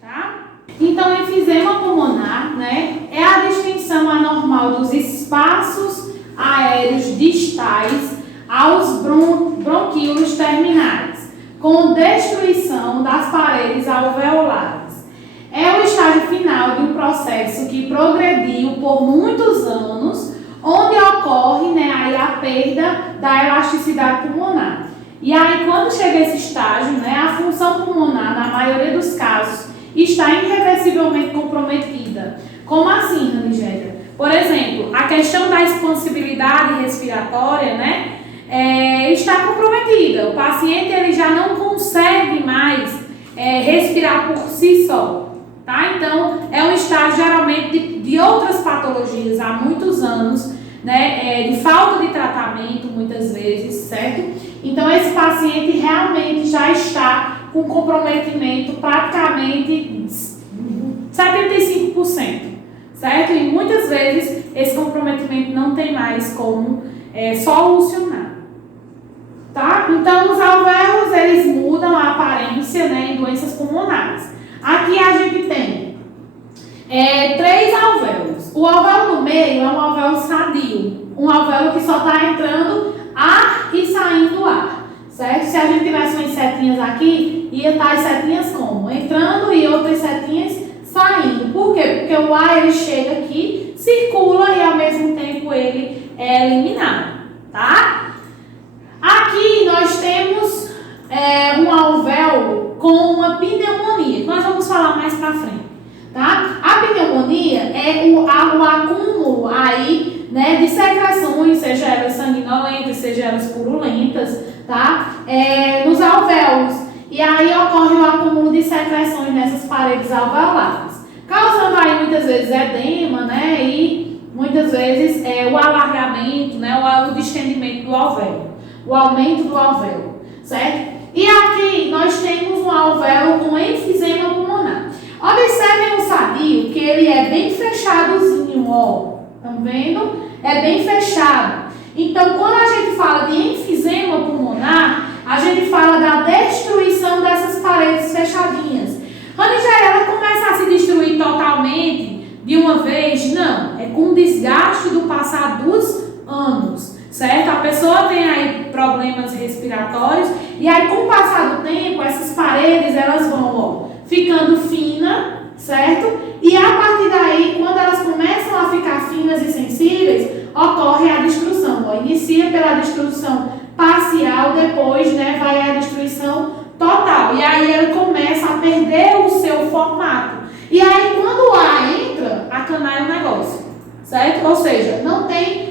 tá? Então, enfisema pulmonar, né, é a distensão anormal dos espaços aéreos distais aos bronquíolos terminais, com destruição das paredes alveolares. É o estágio final de um processo que progrediu por muitos anos, onde ocorre, né, aí a perda da elasticidade pulmonar. E aí, quando chega esse estágio, né, a função pulmonar, na maioria dos casos, está irreversivelmente comprometida. Como assim, Ranigélia? Por exemplo, a questão da expansibilidade respiratória, né, está comprometida. O paciente ele já não consegue mais respirar por si só, tá? Então, é um estágio geralmente de outras patologias há muitos anos, né, de falta de tratamento muitas vezes, certo? Então esse paciente realmente já está com comprometimento praticamente 75%, certo? E muitas vezes esse comprometimento não tem mais como solucionar. Tá? Então, os alvéolos, eles mudam a aparência, né, em doenças pulmonares. Aqui a gente tem 3 alvéolos. O alvéolo do meio é um alvéolo sadio, um alvéolo que só está entrando ar e saindo ar, certo? Se a gente tivesse umas setinhas aqui, ia estar as setinhas como? Entrando e outras setinhas saindo. Por quê? Porque o ar, ele chega aqui, circula e ao mesmo tempo ele é eliminado, tá? Aqui nós temos um alvéolo com uma pneumonia, que nós vamos falar mais pra frente, tá? A pneumonia é o acúmulo aí, né, de secreções, seja elas sanguinolentas, seja elas purulentas, tá? Nos alvéolos. E aí ocorre o acúmulo de secreções nessas paredes alveolares, causando aí muitas vezes edema, né, e muitas vezes o alargamento, né, o distendimento do alvéolo. O aumento do alvéolo, certo? E aqui nós temos um alvéolo com enfisema pulmonar. Observem o sadio, que ele é bem fechadozinho, ó. Estão vendo? É bem fechado. Então, quando a gente fala de enfisema pulmonar, a gente fala da destruição dessas paredes fechadinhas. Rani, ela começa a se destruir totalmente de uma vez? Não. É com o desgaste do passar dos anos. Certo? A pessoa tem aí problemas respiratórios e aí com o passar do tempo, essas paredes, elas vão, ó, ficando finas, certo? E a partir daí, quando elas começam a ficar finas e sensíveis, ocorre a destruição, ó. Inicia pela destruição parcial, depois, né, vai a destruição total. E aí ele começa a perder o seu formato. E aí quando o ar entra, acanalha o negócio, certo? Ou seja, não tem...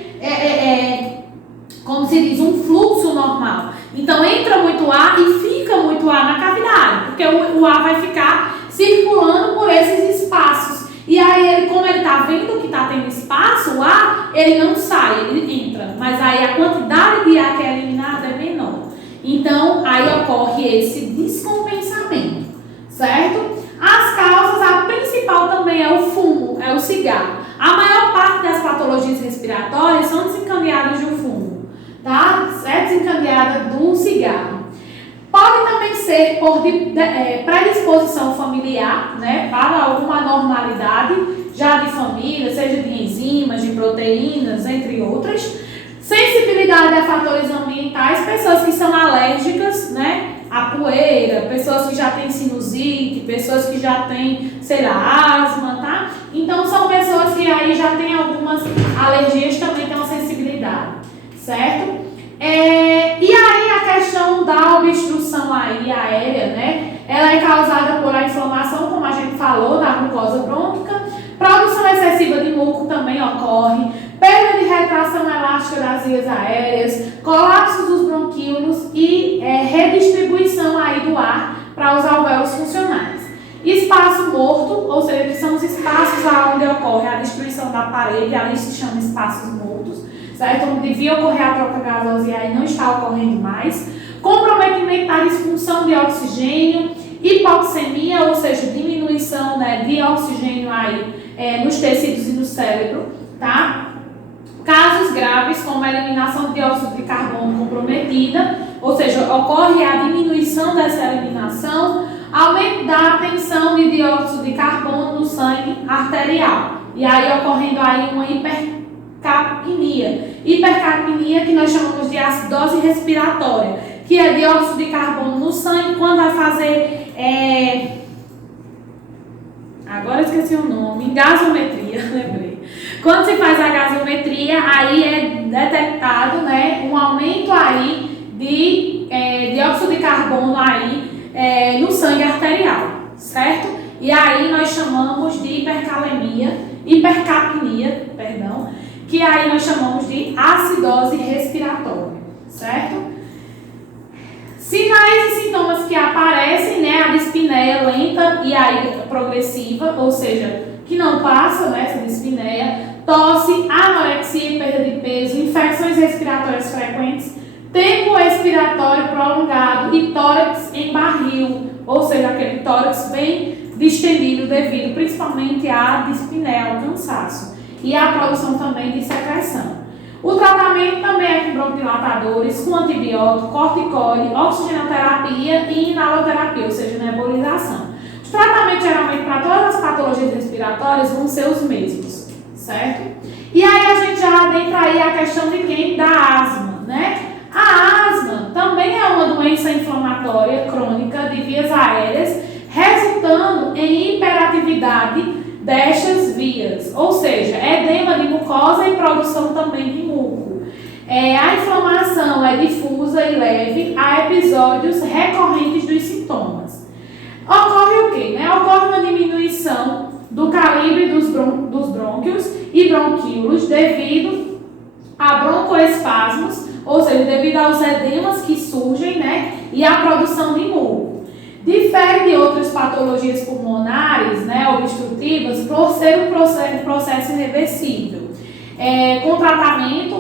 como se diz, um fluxo normal. Então entra muito ar e fica muito ar na cavidade, porque o ar vai ficar circulando por esses espaços. E aí, ele, como ele está vendo que está tendo espaço, o ar, ele não sai, ele entra. Mas aí a quantidade de ar que é eliminada é menor. Então, aí ocorre esse descompensamento, certo? As causas, a principal também é o fumo, é o cigarro. A maior parte das patologias respiratórias são desencadeadas do fumo, tá? É desencadeada do cigarro. Pode também ser por predisposição familiar, né, para alguma anormalidade já de família, seja de enzimas, de proteínas, entre outras. Sensibilidade a fatores ambientais, pessoas que são alérgicas, né, à poeira, pessoas que já têm sinusite, pessoas que já têm, sei lá, asma, tá? Então, são pessoas que aí já têm algumas alergias, também têm uma sensibilidade, certo? E aí a questão da obstrução aí aérea, né? Ela é causada por a inflamação, como a gente falou, da mucosa brônquica. Produção excessiva de muco também ocorre. Perda de retração elástica das vias aéreas, colapso dos bronquíolos e redistribuição aí do ar para os alvéolos funcionais. Espaço morto, ou seja, que são os espaços onde ocorre a destruição da parede, ali se chama espaços mortos, certo? Onde devia ocorrer a troca gasosa e aí não está ocorrendo mais. Comprometimento da disfunção de oxigênio, hipoxemia, ou seja, diminuição, né, de oxigênio aí nos tecidos e no cérebro, tá? Casos graves, como a eliminação de dióxido de carbono comprometida, ou seja, ocorre a diminuição dessa eliminação, aumento da tensão de dióxido de carbono no sangue arterial. E aí ocorrendo aí uma hipercapnia. Hipercapnia que nós chamamos de acidose respiratória, que é dióxido de carbono no sangue quando vai fazer... Agora eu esqueci o nome, gasometria, lembrei. Quando se faz a gasometria, aí é detectado, né, um aumento aí de dióxido de carbono aí no sangue arterial, certo? E aí nós chamamos de hipercapnia, que aí nós chamamos de acidose respiratória, certo? Sinais e sintomas que aparecem, né, a dispneia lenta e aí progressiva, ou seja, que não passa, né, essa dispneia, tosse, anorexia e perda de peso, infecções respiratórias frequentes, tempo expiratório prolongado e tórax em barril, ou seja, aquele tórax bem distendido devido principalmente à dispneia, ao cansaço, e à produção também de secreção. O tratamento também é com bronquidilatadores, com antibiótico, corticoide, oxigenoterapia e inaloterapia, ou seja, nebulização. Os tratamentos geralmente para todas as patologias respiratórias vão ser os mesmos, certo? E aí a gente já adentra aí a questão de quem? Da asma, né? A asma também é uma doença inflamatória crônica de vias aéreas, resultando em hiperatividade destas vias, ou seja, edema de mucosa e produção também de muco. A inflamação é difusa e leve, há episódios recorrentes dos sintomas. Ocorre o quê? Ocorre uma diminuição do calibre dos brônquios e bronquíolos devido a broncoespasmos, ou seja, devido aos edemas que surgem, e à produção de muco. Difere de outras patologias pulmonares, obstrutivas, por ser um processo irreversível, com tratamento,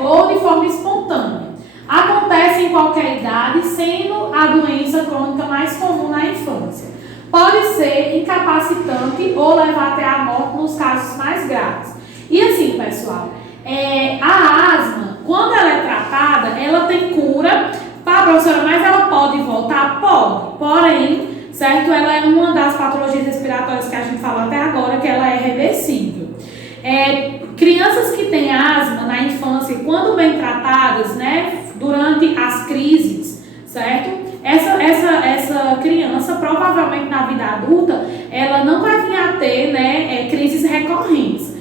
ou de forma espontânea. Acontece em qualquer idade, sendo a doença crônica mais comum na infância. Pode ser incapacitante ou levar até a morte nos casos mais graves. E assim, pessoal, a asma, quando ela é tratada, ela tem cura. Professora, mas ela pode voltar? Pode. Porém, certo? Ela é uma das patologias respiratórias que a gente falou até agora, que ela é reversível. Crianças que têm asma na infância, quando bem tratadas, durante as crises, certo? Essa criança, provavelmente na vida adulta, ela não vai vir a ter, crises recorrentes.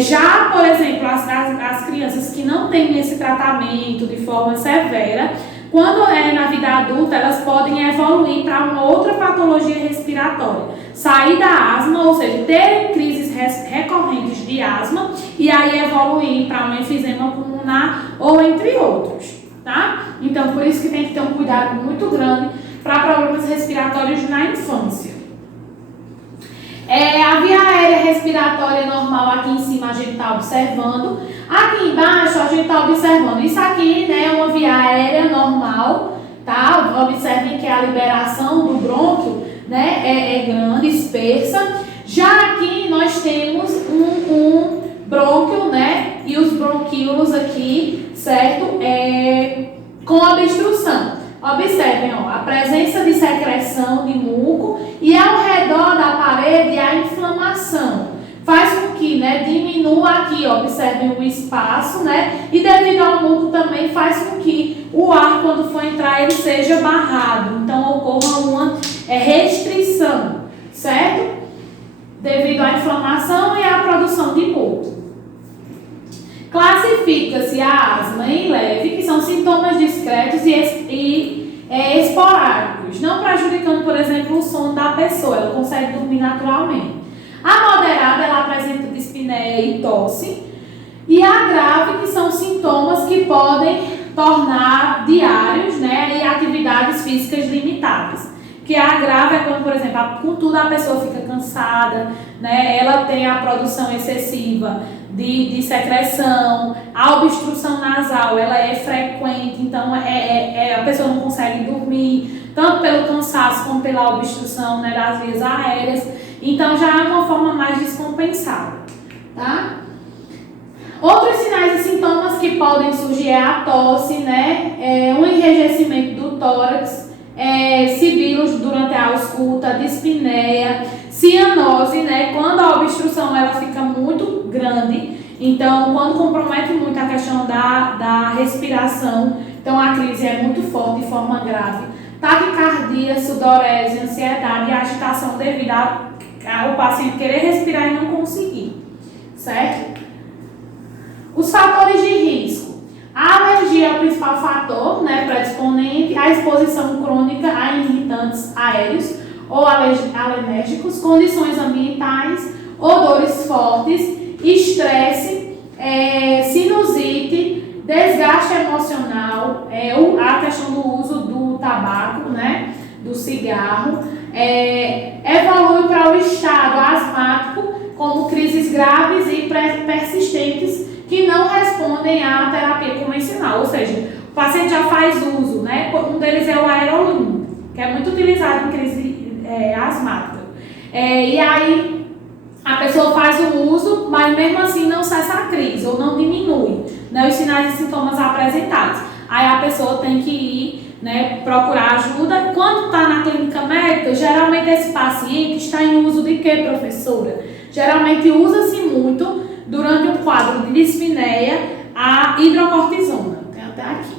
Já, por exemplo, as crianças que não têm esse tratamento de forma severa, quando na vida adulta, elas podem evoluir para uma outra patologia respiratória. Sair da asma, ou seja, ter crises recorrentes de asma e aí evoluir para um enfisema pulmonar ou entre outros, tá? Então, por isso que tem que ter um cuidado muito grande para problemas respiratórios na infância. A via aérea respiratória normal aqui em cima a gente está observando. Aqui embaixo a gente está observando. Isso aqui é uma via aérea normal, tá? Observem que a liberação do brônquio é grande, dispersa. Já aqui nós temos um brônquio, e os bronquíolos aqui, certo? Com obstrução. Observem, a presença de secreção de muco e ao redor da parede a inflamação. Faz com que diminua aqui, observem o espaço, e devido ao muco também faz com que o ar, quando for entrar, ele seja barrado. Então, ocorra uma restrição, certo? Devido à inflamação e à produção de muco. Classifica-se a asma em leve, que são sintomas discretos e esporádicos, não prejudicando, por exemplo, o sono da pessoa, ela consegue dormir naturalmente. A moderada, ela apresenta dispneia e tosse. E a grave, que são sintomas que podem tornar diários, e atividades físicas limitadas. Que a grave é quando, por exemplo, com tudo a pessoa fica cansada, ela tem a produção excessiva de secreção, a obstrução nasal, ela é frequente, então a pessoa não consegue dormir, tanto pelo cansaço como pela obstrução das vias aéreas, então já é uma forma mais descompensada, tá? Outros sinais e sintomas que podem surgir é a tosse, um enrijecimento do tórax, sibilos durante a ausculta, dispneia, cianose, quando a obstrução ela fica muito grande, então quando compromete muito a questão da respiração, então a crise é muito forte de forma grave, taquicardia, sudorese, ansiedade e agitação devido ao paciente querer respirar e não conseguir, certo? Os fatores de risco. A alergia é o principal fator, predisponente à exposição crônica a irritantes aéreos ou alergénicos, condições ambientais, odores fortes, estresse, sinusite, desgaste emocional, a questão do uso do tabaco, do cigarro, evolui para o estado asmático, como crises graves e persistentes que não respondem à terapia convencional, ou seja, o paciente já faz uso, né? Um deles é o Aerolim, que é muito utilizado em crise asmática. E aí a pessoa faz o uso, mas mesmo assim não cessa a crise ou não diminui, né, os sinais e sintomas apresentados. Aí a pessoa tem que ir, né, procurar ajuda. Quando está na clínica médica, geralmente esse paciente está em uso de quê, professora? Geralmente usa-se muito, durante um quadro de dispneia, a hidrocortisona. Tem até aqui.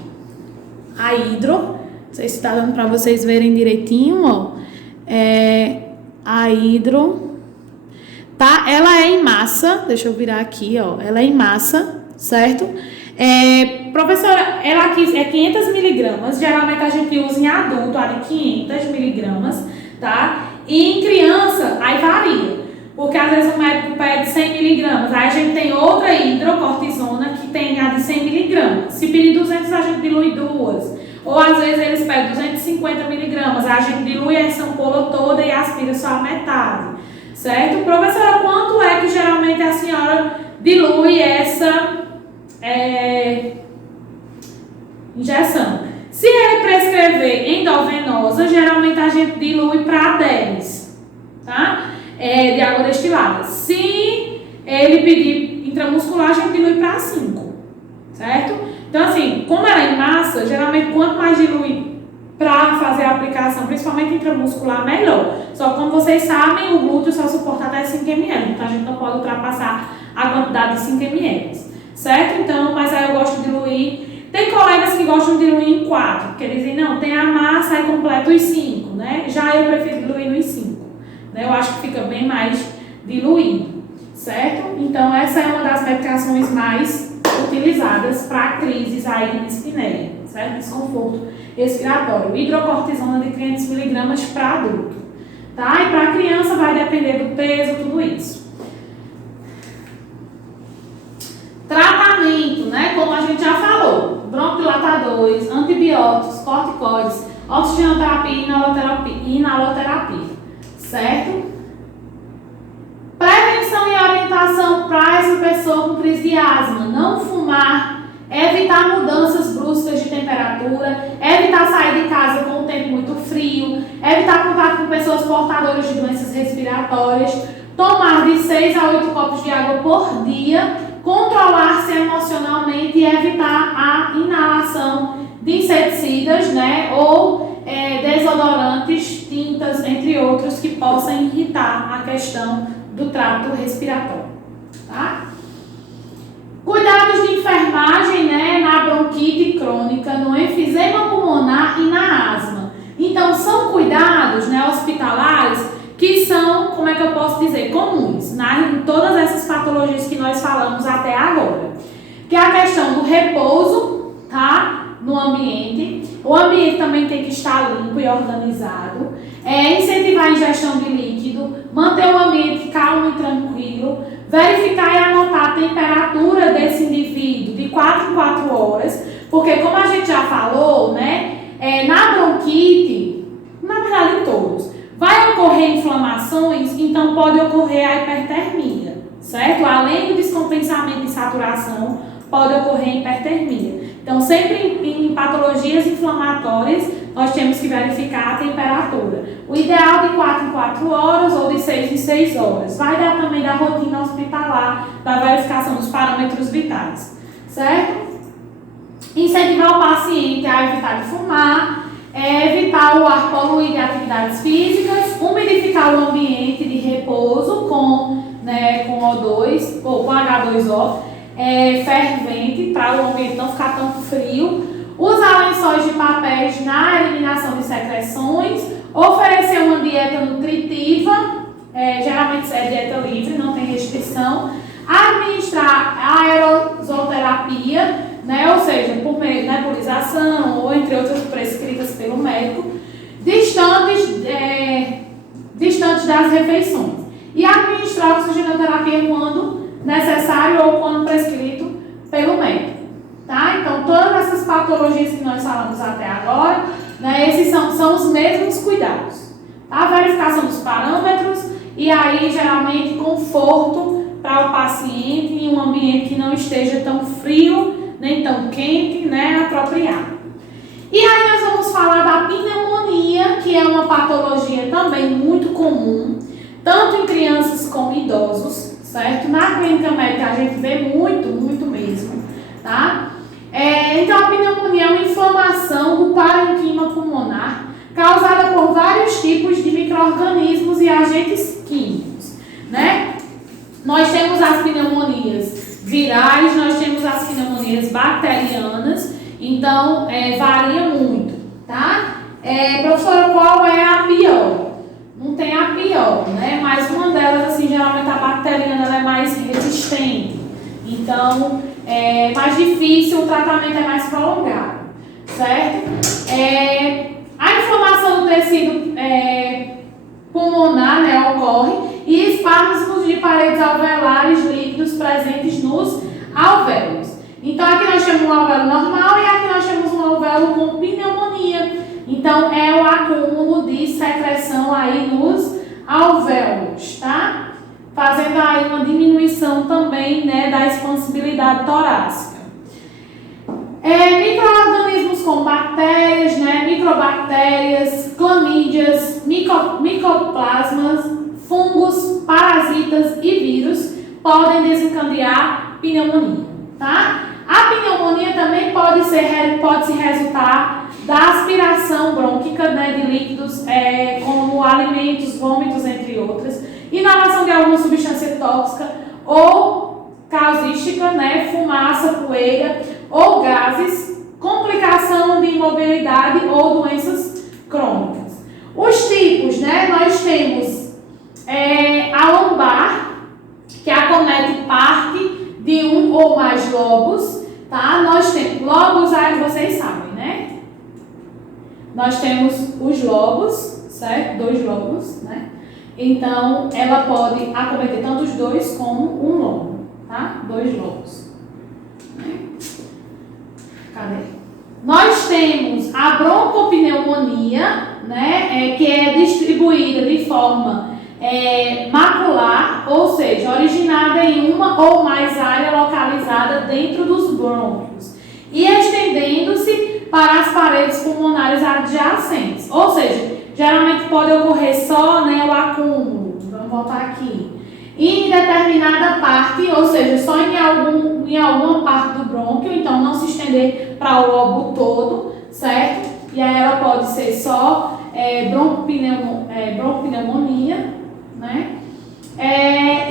A não sei se está dando para vocês verem direitinho, ó. A tá? Ela é em massa, deixa eu virar aqui, ó. Ela é em massa, certo? Professora, ela aqui é 500 miligramas, geralmente a gente usa em adulto, a de 500 miligramas, tá? E em criança, aí varia, porque às vezes o médico pede 100 miligramas, aí a gente tem outra hidrocortisona que tem a de 100 miligramas. Se pedir 200, a gente dilui duas. Ou às vezes eles pedem 250 miligramas, a gente dilui essa ampola toda e aspira só a metade, certo? Professora, quanto é que geralmente a senhora dilui essa injeção? Se ele prescrever endovenosa, geralmente a gente dilui para 10, tá? De água destilada. Se ele pedir intramuscular, a gente dilui para 5, certo? Então, assim, como ela é em massa, geralmente quanto mais dilui para fazer a aplicação, principalmente intramuscular, melhor. Só que, como vocês sabem, o glúteo só suporta até 5 ml, então a gente não pode ultrapassar a quantidade de 5 ml, certo? Então, mas aí eu gosto de diluir. Tem colegas que gostam de diluir em 4, porque dizem, não, tem a massa e completa os 5, né? Já eu prefiro diluir nos 5, né? Eu acho que fica bem mais diluído, certo? Então, essa é uma das medicações mais utilizadas para crises aí de dispneia, certo? Desconforto respiratório. Hidrocortisona de 500 miligramas para adulto, tá? E para criança vai depender do peso, tudo isso. Tratamento, né? Como a gente já falou, broncodilatadores, antibióticos, corticoides, oxigenoterapia e inaloterapia, certo? Prevenção e orientação para essa pessoa com crise de asma: não fumar, evitar mudanças bruscas de temperatura, evitar sair de casa com o tempo muito frio, evitar contato com pessoas portadoras de doenças respiratórias, tomar de 6 a 8 copos de água por dia, controlar-se emocionalmente e evitar a inalação de inseticidas, né, ou desodorantes, tintas, entre outros, que possam irritar a questão do trato respiratório, tá? Cuidados de enfermagem, né, na bronquite crônica, no enfisema pulmonar e na asma. Então, são cuidados, né, hospitalares que são, como é que eu posso dizer, comuns, né, em todas essas patologias que nós falamos até agora. Que é a questão do repouso, tá, no ambiente. O ambiente também tem que estar limpo e organizado. Incentivar a ingestão de líquido, manter o ambiente calmo e tranquilo, verificar e anotar a temperatura desse indivíduo de 4 em 4 horas, porque como a gente já falou, né, na bronquite, na verdade em todos, vai ocorrer inflamações, então pode ocorrer a hipertermia, certo? Além do descompensamento de saturação, pode ocorrer hipertermia. Então, sempre em patologias inflamatórias, nós temos que verificar a temperatura. O ideal de 4 em 4 horas ou de 6 em 6 horas. Vai dar também da rotina hospitalar, da verificação dos parâmetros vitais, certo? Incentivar o paciente a evitar de fumar, evitar o ar poluído de atividades físicas, umidificar o ambiente de repouso com O2 ou com H2O, fervente, para o ambiente não ficar tão frio, usar lençóis de papéis na eliminação de secreções, oferecer uma dieta nutritiva, geralmente é dieta livre, não tem restrição, administrar a aerosoterapia, né, ou seja, por meio de nebulização ou entre outras prescritas pelo médico, distantes das refeições, e administrar a oxigenoterapia quando necessário ou quando prescrito pelo médico, tá? Então, todas essas patologias que nós falamos até agora, né, esses são os mesmos cuidados, tá? A verificação dos parâmetros e aí, geralmente, conforto para o paciente em um ambiente que não esteja tão frio, nem tão quente, né, apropriado. E aí nós vamos falar da pneumonia, que é uma patologia também muito comum, tanto em crianças como em idosos, certo? Na clínica médica a gente vê muito mesmo, tá? Então a pneumonia é uma inflamação do parênquima pulmonar causada por vários tipos de micro-organismos e agentes químicos, né? Nós temos as pneumonias virais, nós temos as pneumonias bacterianas, então varia muito, tá? Professora, qual é a pior? Não tem a pior, né? Mas uma delas, assim, geralmente a bacteriana ela é mais resistente, então é mais difícil, o tratamento é mais prolongado, certo? A inflamação do tecido pulmonar, né, ocorre e espasmos de paredes alveolares líquidos presentes nos alvéolos. Então aqui nós temos um alvéolo normal e aqui nós temos um alvéolo com pneumonia. Então é o acúmulo de secreção aí nos alvéolos, tá? Fazendo aí uma diminuição também, né, da expansibilidade torácica. Micro-organismos como bactérias, né, microbactérias, clamídias, micoplasmas, fungos, parasitas e vírus podem desencadear pneumonia, tá? A pneumonia também pode se resultar da aspiração brônquica, né, de líquidos como alimentos, vômitos, entre outras, inalação de alguma substância tóxica ou causística, né, fumaça, poeira ou gases, complicação de imobilidade ou doenças crônicas. Os tipos, né, nós temos a lombar, que acomete parte de um ou mais lobos, tá? Nós temos lobos, aí vocês sabem, né? Nós temos os lobos, certo? 2 lobos, né? Então, ela pode acometer tanto os 2 como um lobo, tá? 2 lobos. Cadê? Nós temos a broncopneumonia, né, que é distribuída de forma macular, ou seja, originada em uma ou mais área localizada dentro dos brônquios e estendendo-se para as paredes pulmonares adjacentes. Ou seja, geralmente pode ocorrer só, né, o acúmulo. Vamos voltar aqui. Em determinada parte, ou seja, só em alguma parte do brônquio, então não se estender para o lobo todo, certo? E aí ela pode ser só broncopneumonia, né?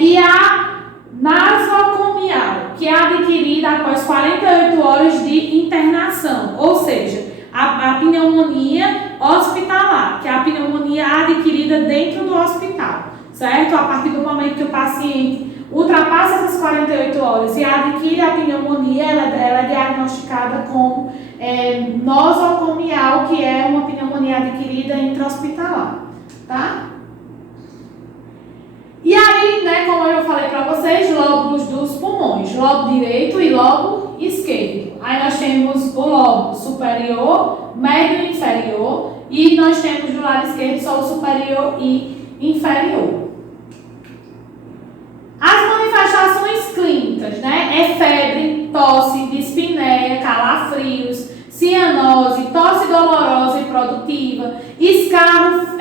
E a nasocomial, que é adquirida após 48 horas de internação, ou seja, a pneumonia hospitalar, que é a pneumonia adquirida dentro do hospital, certo? A partir do momento que o paciente ultrapassa essas 48 horas e adquire a pneumonia, ela é diagnosticada como nosocomial, que é uma pneumonia adquirida intra-hospitalar, tá? E aí, né, como eu falei para vocês, lóbulos dos pulmões, lobo direito e lobo esquerdo. Aí nós temos o lobo superior, médio e inferior, e nós temos do lado esquerdo só o superior e inferior. As manifestações clínicas, né, é febre, tosse, dispneia, calafrios, cianose, tosse dolorosa e produtiva, escarro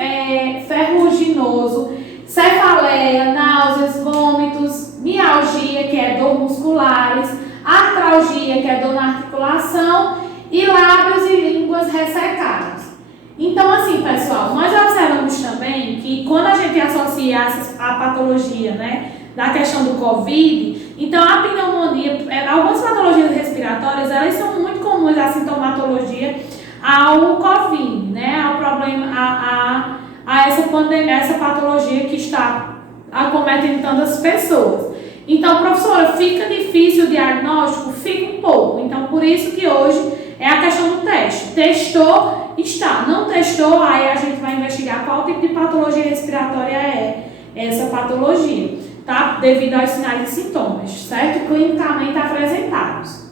ferruginoso, cefaleia, náuseas, vômitos, mialgia, que é dor musculares, artralgia, que é dor na articulação, e lábios e línguas ressecadas. Então, assim, pessoal, nós observamos também que quando a gente associa a patologia, né, da questão do Covid, então a pneumonia, algumas patologias respiratórias, elas são muito comuns, a sintomatologia ao Covid, né, ao problema, a essa pandemia, essa patologia que está acometendo tantas pessoas. Então, professora, fica difícil o diagnóstico? Fica um pouco. Então, por isso que hoje é a questão do teste. Testou, está. Não testou, aí a gente vai investigar qual tipo de patologia respiratória é essa patologia, tá? Devido aos sinais e sintomas, certo? Clinicamente apresentados.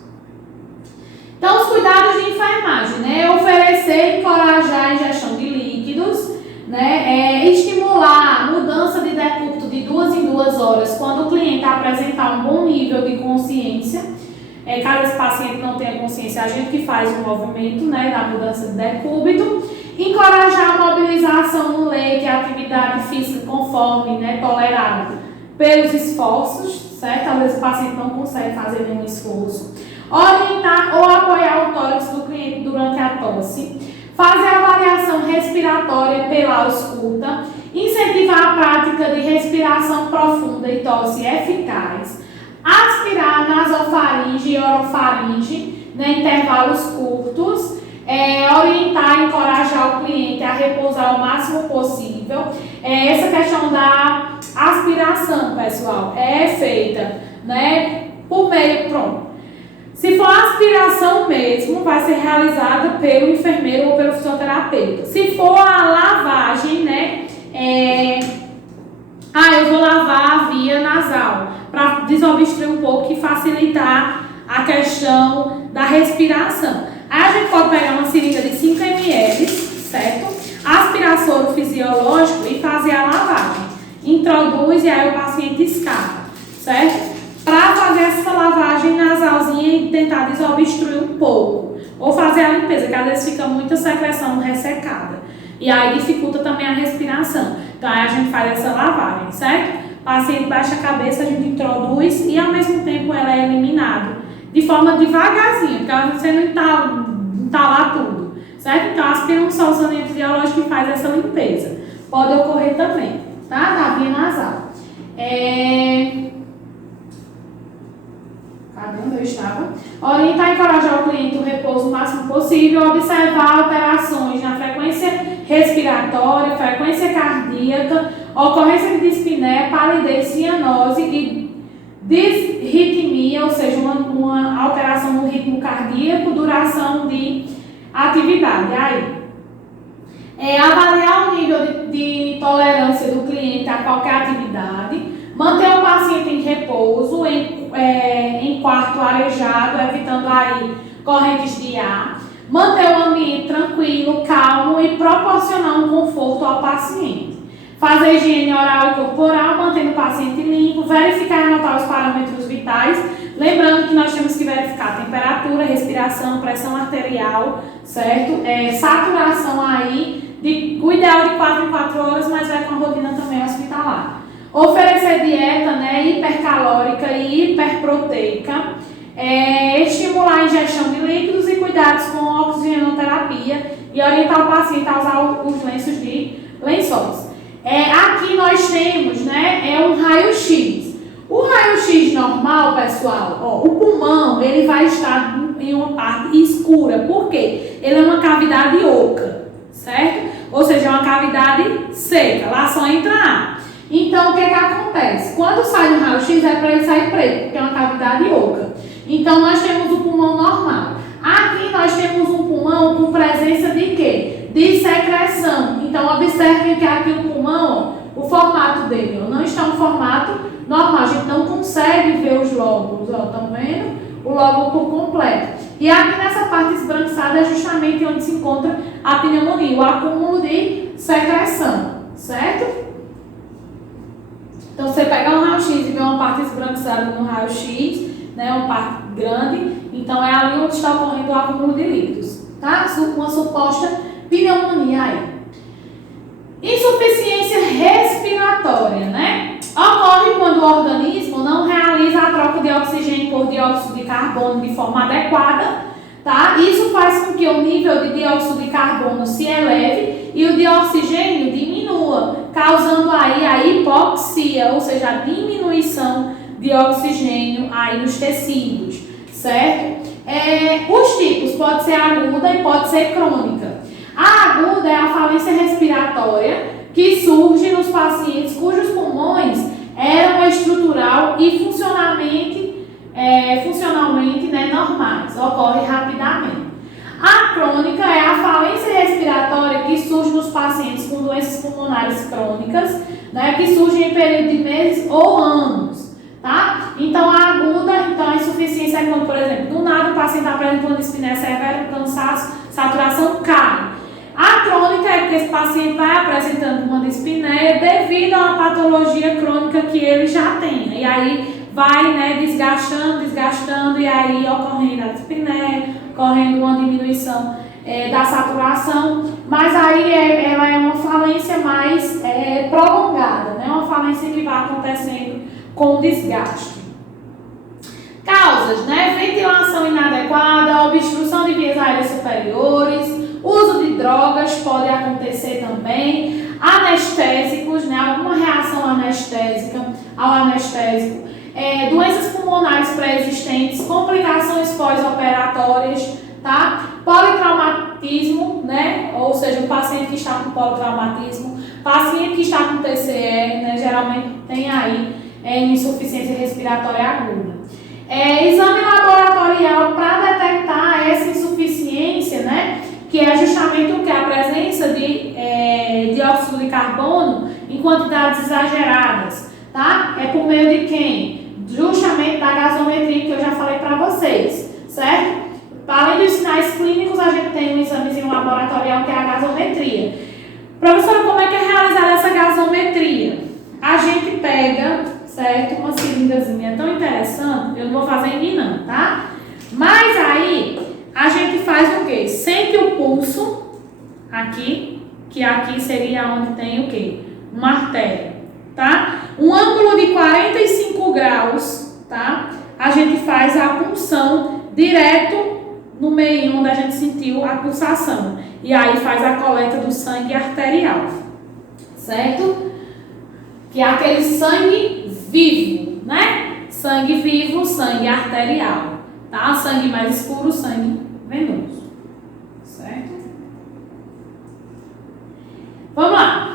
Então, os cuidados de enfermagem, né? Oferecer e encorajar a ingestão de líquidos, né? Estimular a mudança de decúbito de 2 em 2 horas, quando o cliente apresentar um bom nível de consciência. Caso esse paciente não tenha consciência, a gente que faz o movimento, né, da mudança de decúbito. Encorajar a mobilização no leito e a atividade física conforme, né, tolerada pelos esforços, certo? Às vezes o paciente não consegue fazer nenhum esforço. Orientar ou apoiar o tórax do cliente durante a tosse. Fazer avaliação respiratória pela ausculta. Incentivar a prática de respiração profunda e tosse eficaz. Aspirar nasofaringe e orofaringe em intervalos curtos. Orientar e encorajar o cliente a repousar o máximo possível. Essa questão da aspiração, pessoal, é feita, né, por meio, pronto. Se for aspiração mesmo, vai ser realizada pelo enfermeiro ou pelo fisioterapeuta. Se for a lavagem, né, eu vou lavar a via nasal para desobstruir um pouco e facilitar a questão da respiração. Aí a gente pode pegar uma seringa de 5 ml, certo? Aspirar soro fisiológico e fazer a lavagem. Introduz e aí o paciente escapa, certo? Para fazer essa lavagem nasalzinha e tentar desobstruir um pouco. Ou fazer a limpeza, que às vezes fica muita secreção ressecada. E aí dificulta também a respiração. Então aí a gente faz essa lavagem, certo? O paciente baixa a cabeça, a gente introduz e ao mesmo tempo ela é eliminada. De forma devagarzinha, porque você não entalar tudo, certo? Então aspira um solucionamento fisiológico e faz essa limpeza. Pode ocorrer também, tá? Da via nasal. Cadê onde eu estava? Orientar e encorajar o cliente o repouso o máximo possível, observar alterações na frequência respiratória, frequência cardíaca, ocorrência de dispneia, palidez, cianose e disritmia, ou seja, uma alteração no ritmo cardíaco, duração de atividade. Aí, avaliar o nível de tolerância do cliente a qualquer atividade, manter o paciente em repouso, em quarto arejado, evitando aí correntes de ar, manter o ambiente tranquilo, calmo e proporcionar um conforto ao paciente. Fazer higiene oral e corporal, mantendo o paciente limpo, verificar e anotar os parâmetros vitais, lembrando que nós temos que verificar a temperatura, respiração, pressão arterial, certo? Saturação aí, o ideal de 4 em 4 horas, mas vai com a rotina também hospitalar. Oferecer dieta, né, hipercalórica e hiperproteica, estimular a ingestão de líquidos e cuidados com oxigenoterapia e orientar o paciente a usar os lenços de lençóis. Aqui nós temos, né, um raio-x. O raio-x normal, pessoal, o pulmão, ele vai estar em uma parte escura. Por quê? Ele é uma cavidade oca, certo? Ou seja, é uma cavidade seca, lá só entra ar. Então, o que acontece? Quando sai um raio-x é para ele sair preto, porque é uma cavidade oca. Então, nós temos o pulmão normal. Aqui nós temos um pulmão com presença de quê? De secreção. Então, observem que aqui o pulmão, o formato dele não está um formato normal. A gente não consegue ver os lóbulos, estão vendo? O lóbulo por completo. E aqui nessa parte esbranquiçada é justamente onde se encontra a pneumonia, o acúmulo de secreção, certo? Então, você pegar um raio-x e ver uma parte esbranquiçada no raio-x, né, uma parte grande, então é ali onde está ocorrendo o acúmulo de líquidos, tá? Uma suposta pneumonia aí. Insuficiência respiratória, né? Ocorre quando o organismo não realiza a troca de oxigênio por dióxido de carbono de forma adequada, tá? Isso faz com que o nível de dióxido de carbono se eleve e o de oxigênio diminua, causando aí a hipoxia, ou seja, a diminuição de oxigênio aí nos tecidos, certo? Os tipos pode ser aguda e pode ser crônica. A aguda é a falência respiratória que surge nos pacientes cujos pulmões eram estrutural e funcionalmente, né, normais, ocorre rapidamente. A crônica é a falência respiratória que surge nos pacientes com doenças pulmonares crônicas, né, que surgem em período de meses ou anos, tá? Então, a aguda, então a insuficiência é quando, por exemplo, do nada o paciente apresenta uma dispneia severa, cansaço, saturação cai. A crônica é que esse paciente vai apresentando uma dispneia devido devido a uma patologia crônica que ele já tem. E aí vai, né, desgastando, e aí ocorrendo a dispneia, ocorrendo uma diminuição da saturação, mas aí ela é uma falência mais prolongada, né, uma falência que vai acontecendo com desgaste. Causas, né, ventilação inadequada, obstrução de vias aéreas superiores, uso de drogas pode acontecer também, anestésicos, né, alguma reação anestésica ao anestésico, doenças pulmonares pré-existentes, complicações pós-operatórias, tá? Politraumatismo, né, ou seja, o paciente que está com politraumatismo, paciente que está com TCE, né, geralmente tem aí insuficiência respiratória aguda. Exame laboratorial para detectar essa insuficiência, né? Que é justamente o que? A presença de dióxido de carbono em quantidades exageradas, tá? É por meio de quem? Justamente da gasometria que eu já falei para vocês, certo? Além dos sinais clínicos, a gente tem um examezinho laboratorial que é a gasometria. Professora, como é que é realizada essa gasometria? A gente pega, certo, uma seringazinha tão interessante, eu não vou fazer em mim não, tá? Mas aí, a gente faz o quê? Sente o pulso aqui, que aqui seria onde tem o quê? Uma artéria, tá? Um ângulo de 45 graus, tá? A gente faz a punção direto no meio onde a gente sentiu a pulsação. E aí faz a coleta do sangue arterial, certo? Que é aquele sangue vivo, né? Sangue vivo, sangue arterial, tá? Sangue mais escuro, sangue venoso, certo? Vamos lá.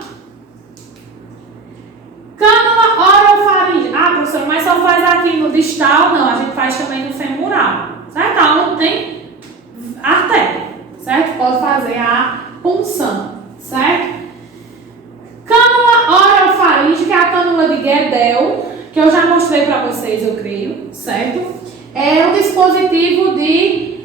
Cânula orofaríngea. Ah, professor, mas só faz aqui no distal? Não, a gente faz também no femoral, certo? Onde tem artéria, certo? Pode fazer a punção, certo? Cânula orofaríngea, que é a cânula de Guedel, que eu já mostrei para vocês, eu creio, certo? É um dispositivo de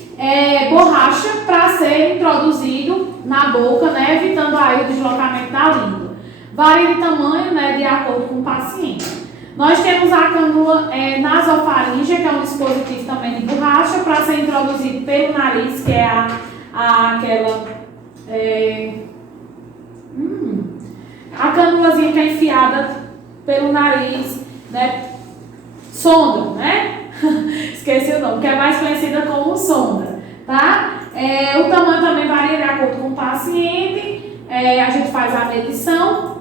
borracha para ser introduzido na boca, né? Evitando aí o deslocamento da língua. Varia de tamanho, né? De acordo com o paciente. Nós temos a cânula nasofaríngea, que é um dispositivo também de borracha para ser introduzido pelo nariz, que é aquela a cânulazinha que é enfiada pelo nariz, né? Sonda, né? Esqueci o nome, que é mais conhecida como sonda, tá? O tamanho também varia de acordo com o paciente. A gente faz a medição,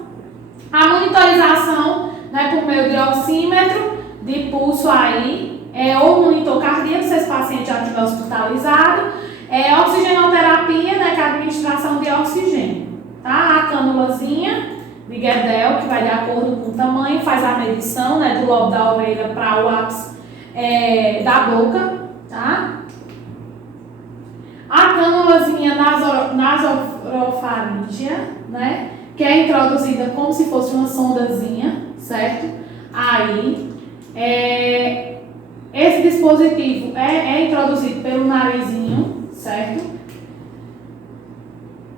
a monitorização, né, por meio de oxímetro de pulso aí, ou monitor cardíaco, se esse paciente já estiver hospitalizado, oxigenoterapia, né, que é a administração de oxigênio, tá? A cânulazinha de Guedel, que vai de acordo com o tamanho, faz a medição, né, do lobo da orelha para o ápice da boca, tá? A cânulazinha nasorofaríngea, né, que é introduzida como se fosse uma sondazinha, certo? Aí, esse dispositivo é introduzido pelo narizinho, certo?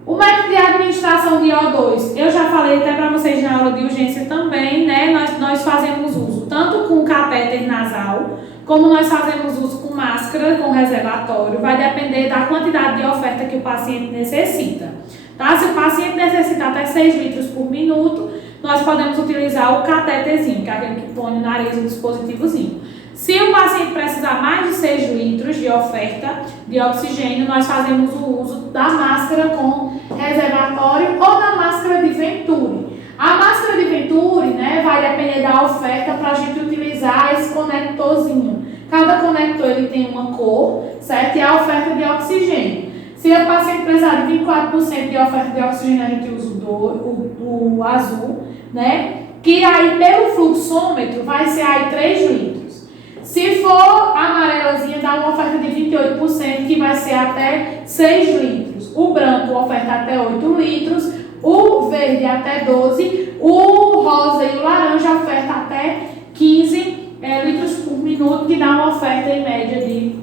O método de administração de O2, eu já falei até para vocês na aula de urgência também, né? Nós fazemos uso tanto com catéter nasal, como nós fazemos uso com máscara, com reservatório. Vai depender da quantidade de oferta que o paciente necessita, tá? Se o paciente necessita até 6 litros por minuto, nós podemos utilizar o catéterzinho, que é aquele que põe no nariz o dispositivozinho. Se o paciente precisar mais de 6 litros de oferta de oxigênio, nós fazemos o uso da máscara com reservatório ou da máscara de Venturi. A máscara de Venturi, né, vai depender da oferta para a gente utilizar esse conectorzinho. Cada conector ele tem uma cor, certo? E a oferta de oxigênio. Se o paciente precisar de 24% de oferta de oxigênio, a gente usa o azul, né? Que aí pelo fluxômetro vai ser aí 3 litros. Se for amarelazinha, dá uma oferta de 28%, que vai ser até 6 litros. O branco oferta até 8 litros, o verde até 12, o rosa e o laranja oferta até 15 litros por minuto, que dá uma oferta em média de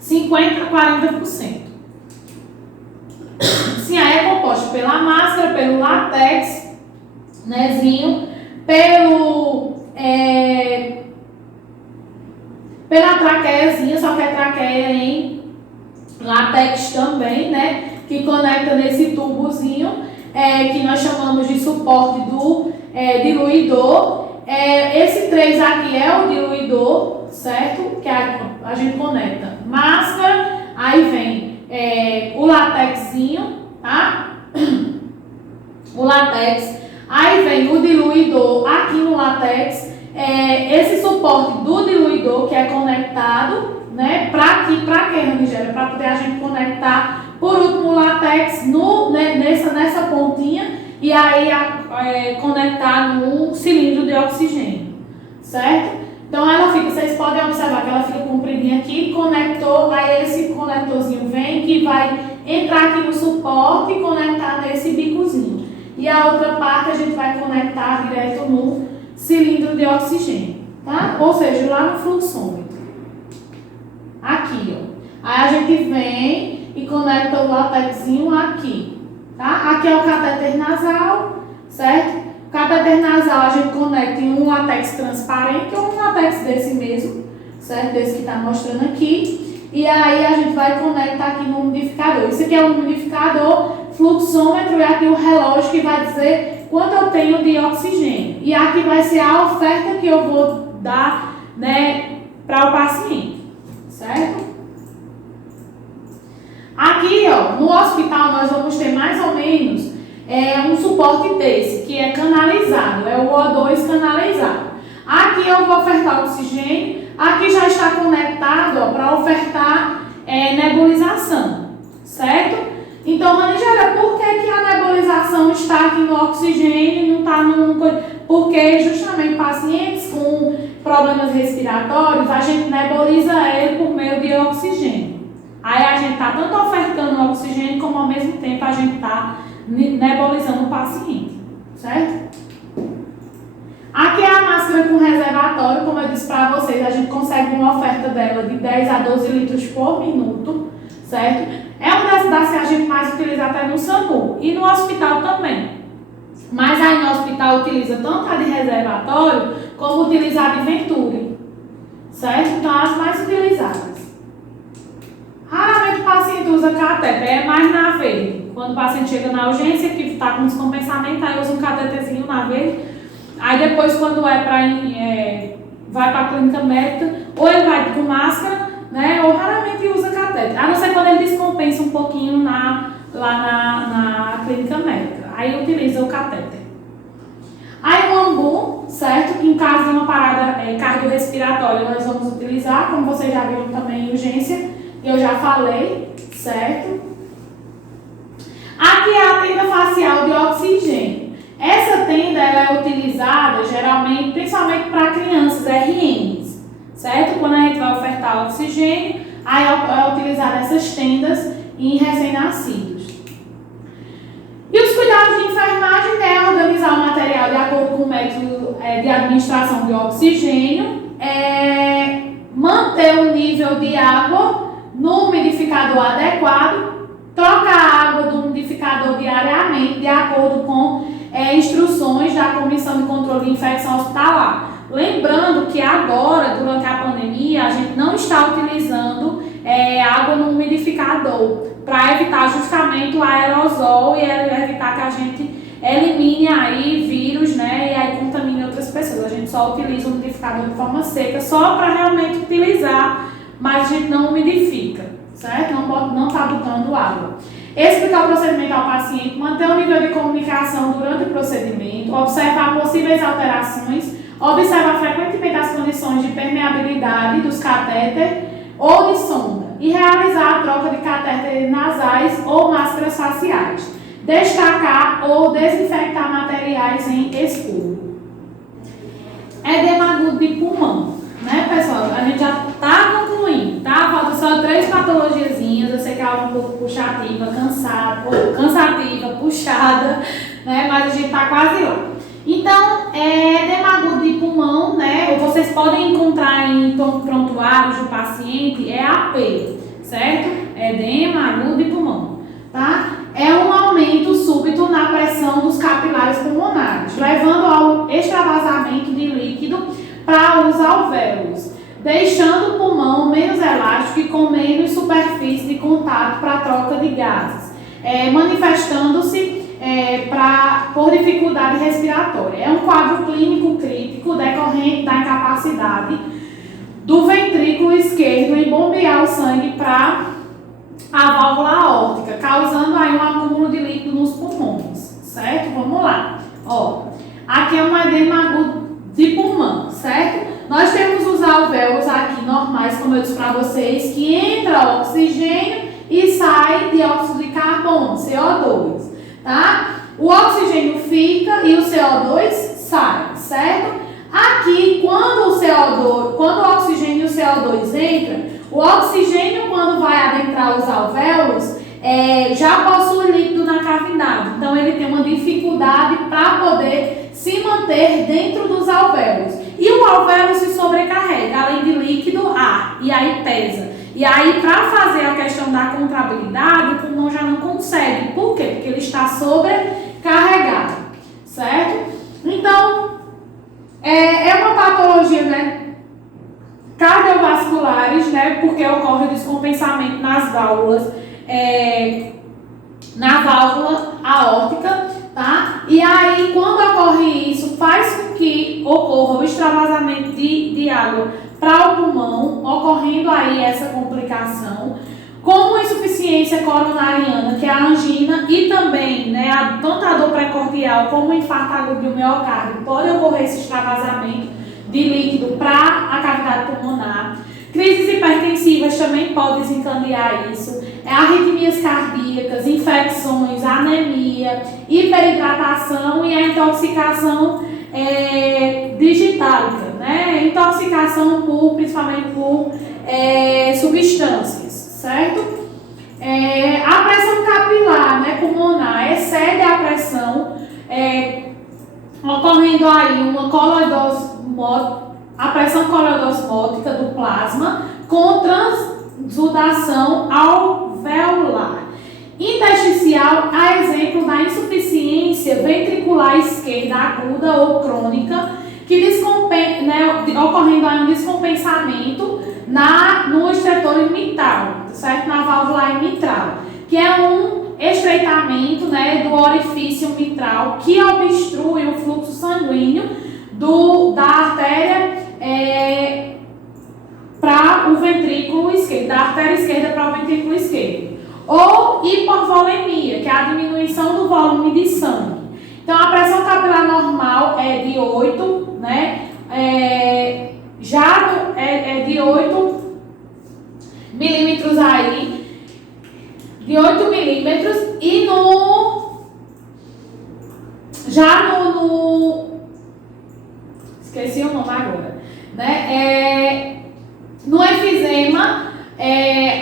50% a 40%. Sim, aí é composto pela máscara, pelo látex, nezinho, pela traqueiazinha, só que é traqueia em látex também, né? Que conecta nesse tubozinho, que nós chamamos de suporte do diluidor. Esse 3 aqui é o diluidor, certo? Que a gente conecta máscara, aí vem o latexinho, tá? O latex, aí vem o diluidor aqui no latex, esse suporte do diluidor que é conectado, né? Pra quê, Nigéria? Para poder a gente conectar por último o latex nessa pontinha e aí conectar no cilindro de oxigênio, certo? Então ela fica, vocês podem observar que ela fica compridinha aqui, conector, aí esse conectorzinho vem que vai entrar aqui no suporte e conectar nesse bicozinho. E a outra parte a gente vai conectar direto no cilindro de oxigênio, tá? Ou seja, lá no fluxômetro. Aqui, ó. Aí a gente vem e conecta o latexinho aqui, tá? Aqui é o catéter nasal, certo? O catéter nasal a gente conecta em um latex transparente ou um latex desse mesmo, certo? Desse que está mostrando aqui. E aí a gente vai conectar aqui no umidificador. Isso aqui é um umidificador, fluxômetro, e aqui o relógio que vai dizer quanto eu tenho de oxigênio. E aqui vai ser a oferta que eu vou dar, né, para o paciente, certo? Aqui, ó, no hospital nós vamos ter mais ou menos um suporte desse, que é canalizado, é o O2 canalizado. Aqui eu vou ofertar oxigênio, aqui já está conectado para ofertar nebulização, certo? Então, Nigéria, por que a nebulização está aqui no oxigênio e não está no... Porque justamente pacientes com problemas respiratórios, a gente nebuliza ele por meio de oxigênio. Aí a gente está tanto ofertando o oxigênio, como ao mesmo tempo a gente está nebulizando o paciente, certo? Aqui é a máscara com reservatório, como eu disse para vocês, a gente consegue uma oferta dela de 10 a 12 litros por minuto, certo? É uma das que a gente mais utiliza até no SAMU e no hospital também. Mas aí no hospital utiliza tanto a de reservatório, como utiliza a de Venturi, certo? Então as mais utilizadas. Raramente o paciente usa catéter, é mais na verde. Quando o paciente chega na urgência, que está com descompensamento, aí usa um catéterzinho na verde. Aí depois, quando vai para a clínica médica, ou ele vai com máscara, né, ou raramente usa catéter. A não ser quando ele descompensa um pouquinho lá na clínica médica. Aí utiliza o catéter. Aí o ambu, certo? Que em caso de uma parada cardiorrespiratória, nós vamos utilizar, como vocês já viram também em urgência. Eu já falei, certo? Aqui é a tenda facial de oxigênio. Essa tenda ela é utilizada geralmente, principalmente para crianças RNs, certo? Quando a gente vai ofertar oxigênio, aí é utilizar essas tendas em recém-nascidos. E os cuidados de enfermagem é organizar o material de acordo com o método de administração de oxigênio, manter o nível de água no umidificador adequado, trocar a água do umidificador diariamente, de acordo com instruções da Comissão de Controle de Infecção Hospitalar. Lembrando que agora, durante a pandemia, a gente não está utilizando água no umidificador, para evitar justamente o aerosol e evitar que a gente elimine aí vírus, né, e aí contamine outras pessoas. A gente só utiliza o umidificador de forma seca, só para realmente utilizar, mas a gente não umidifica, certo? Não está botando água. Explicar o procedimento ao paciente, manter o nível de comunicação durante o procedimento, observar possíveis alterações, observar frequentemente as condições de permeabilidade dos catéteres ou de sonda e realizar a troca de catéteres nasais ou máscaras faciais. Destacar ou desinfectar materiais em escuro. Edema agudo de pulmão, né, pessoal? A gente já está concluindo, tá? Falta só 3 patologiazinhas. Eu sei que a aula é um pouco puxativa, cansativa, puxada, né? Mas a gente está quase lá. Então, edema agudo de pulmão, né? Ou vocês podem encontrar em prontuários do paciente, é AP, certo? Edema agudo de pulmão, tá? É um aumento súbito na pressão dos capilares pulmonares, levando ao extravasamento de líquido para os alvéolos, deixando o pulmão menos elástico e com menos superfície de contato para a troca de gases, manifestando-se por dificuldade respiratória. É um quadro clínico crítico decorrente da incapacidade do ventrículo esquerdo em bombear o sangue para a válvula aórtica, causando aí um acúmulo de líquido nos pulmões, certo? Vamos lá. Ó, aqui é um edema agudo de pulmão, certo? Nós temos os alvéolos aqui normais, como eu disse para vocês, que entra oxigênio e sai dióxido de carbono, CO2, tá? O oxigênio fica e o CO2 sai, certo? Aqui, quando o oxigênio e o CO2 entram, o oxigênio, quando vai adentrar os alvéolos, já possui líquido na cavidade. Então, ele tem uma dificuldade para poder se manter dentro dos alvéolos. E o alvéolo se sobrecarrega, além de líquido, ar, e aí pesa. E aí, para fazer a questão da contrabilidade, o pulmão já não consegue. Por quê? Porque ele está sobrecarregado, certo? Então, é uma patologia, né, cardiovasculares, né, porque ocorre o descompensamento nas válvulas, na válvula aórtica, tá? E aí, quando ocorre isso, faz com que ocorra o extravasamento de água para o pulmão, ocorrendo aí essa complicação, como insuficiência coronariana, que é a angina, e também, né, tanto a dor precordial como o infarto agudo do miocárdio, pode ocorrer esse extravasamento de líquido para a cavidade pulmonar. Crises hipertensivas também podem desencadear isso. Arritmias cardíacas, infecções, anemia, hiperidratação e a intoxicação digitálica, né? Intoxicação principalmente por substâncias, certo? A pressão capilar, né, pulmonar excede a pressão, ocorrendo aí a pressão coloidosmótica do plasma com transsudação alveolar. Intersticial, a exemplo da insuficiência ventricular esquerda aguda ou crônica, que ocorrendo aí um descompensamento no estetor mitral, certo? Na válvula mitral, que é um estreitamento, né, do orifício mitral que obstrui o fluxo sanguíneo da artéria para o ventrículo esquerdo, da artéria esquerda para o ventrículo esquerdo. Ou hipovolemia, que é a diminuição do volume de sangue. Então, a pressão capilar normal é de 8, né? De 8 milímetros aí, de 8 milímetros, e esqueci o nome agora, né? No efizema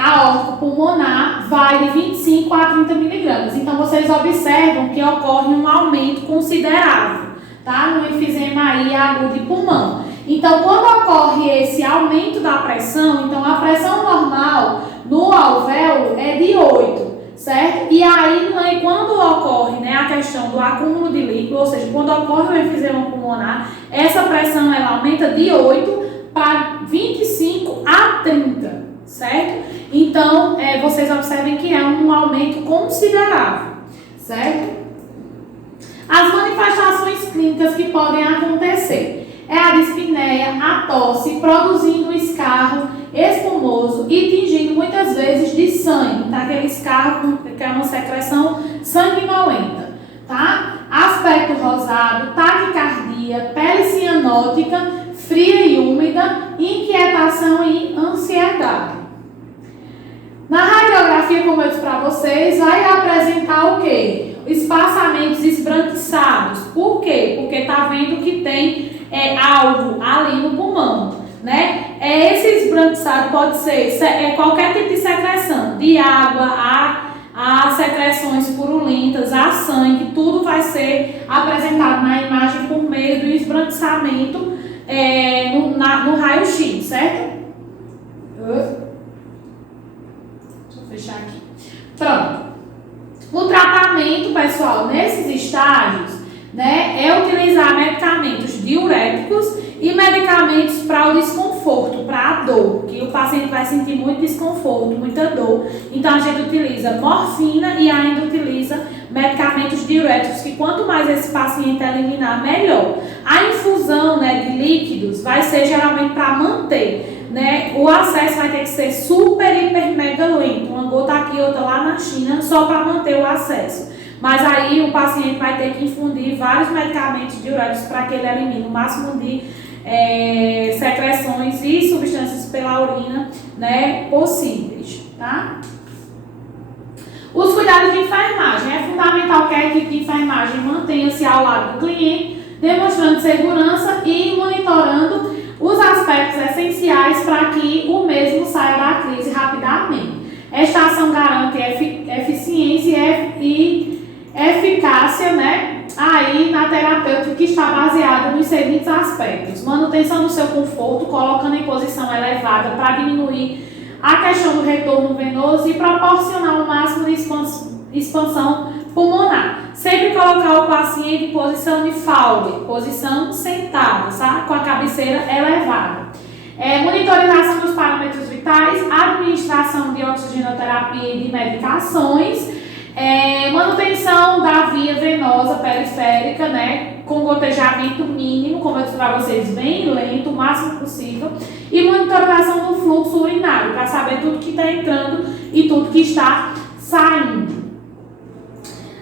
aórtico pulmonar vai de 25 a 30 miligramas. Então, vocês observam que ocorre um aumento considerável, tá? No efizema aí agudo de pulmão. Então, quando ocorre esse aumento da pressão, então a pressão normal no alvéolo é de 8, certo? E aí, quando ocorre, né, a questão do acúmulo de líquido, ou seja, quando ocorre o efizema pulmonar, essa pressão ela aumenta de 8 para 25 a 30, certo? Então, vocês observem que é um aumento considerável, certo? As manifestações clínicas que podem acontecer é a dispneia, a tosse, produzindo escarro espumoso e tingindo muitas vezes de sangue, tá? Aquele escarro que é uma secreção sanguinolenta, tá? Aspecto rosado, taquicardia, pele cianótica, fria e úmida, inquietação e ansiedade. Na radiografia, como eu disse para vocês, vai apresentar o quê? Espaçamentos esbranquiçados. Por quê? Porque está vendo que tem algo ali no pulmão, né? Esse esbranquiçado pode ser qualquer tipo de secreção, de água, a secreções purulentas, a sangue, tudo vai ser apresentado na imagem por meio do esbranquiçamento no raio-x, certo? Deixa eu fechar aqui. Pronto. O tratamento pessoal, nesses estágios, né, é utilizar medicamentos diuréticos e medicamentos para o desconforto, para a dor, que o paciente vai sentir muito desconforto, muita dor. Então a gente utiliza morfina e ainda utiliza medicamentos diuréticos, que quanto mais esse paciente eliminar, melhor. A infusão, né, de líquidos vai ser geralmente para manter, né, o acesso vai ter que ser super, hiper, mega lento, uma gota aqui, outra lá na China, só para manter o acesso. Mas aí o paciente vai ter que infundir vários medicamentos diuréticos para que ele elimine o máximo de secreções e substâncias pela urina, né, possíveis, tá? Os cuidados de enfermagem. É fundamental que a equipe de enfermagem mantenha-se ao lado do cliente, demonstrando segurança e monitorando os aspectos essenciais para que o mesmo saia da crise rapidamente. Esta ação garante eficiência e eficácia, né, aí na terapêutica, que está baseada nos seguintes aspectos: manutenção do seu conforto, colocando em posição elevada para diminuir a questão do retorno venoso e proporcionar o máximo de expansão pulmonar. Sempre colocar o paciente em posição de Fowler, posição sentada, sabe? Com a cabeceira elevada. Monitorização dos parâmetros vitais, administração de oxigenoterapia e de medicações, manutenção da via venosa periférica, né, com gotejamento mínimo, como eu disse para vocês, bem lento, o máximo possível, e monitorização do fluxo urinário, para saber tudo que está entrando e tudo que está saindo.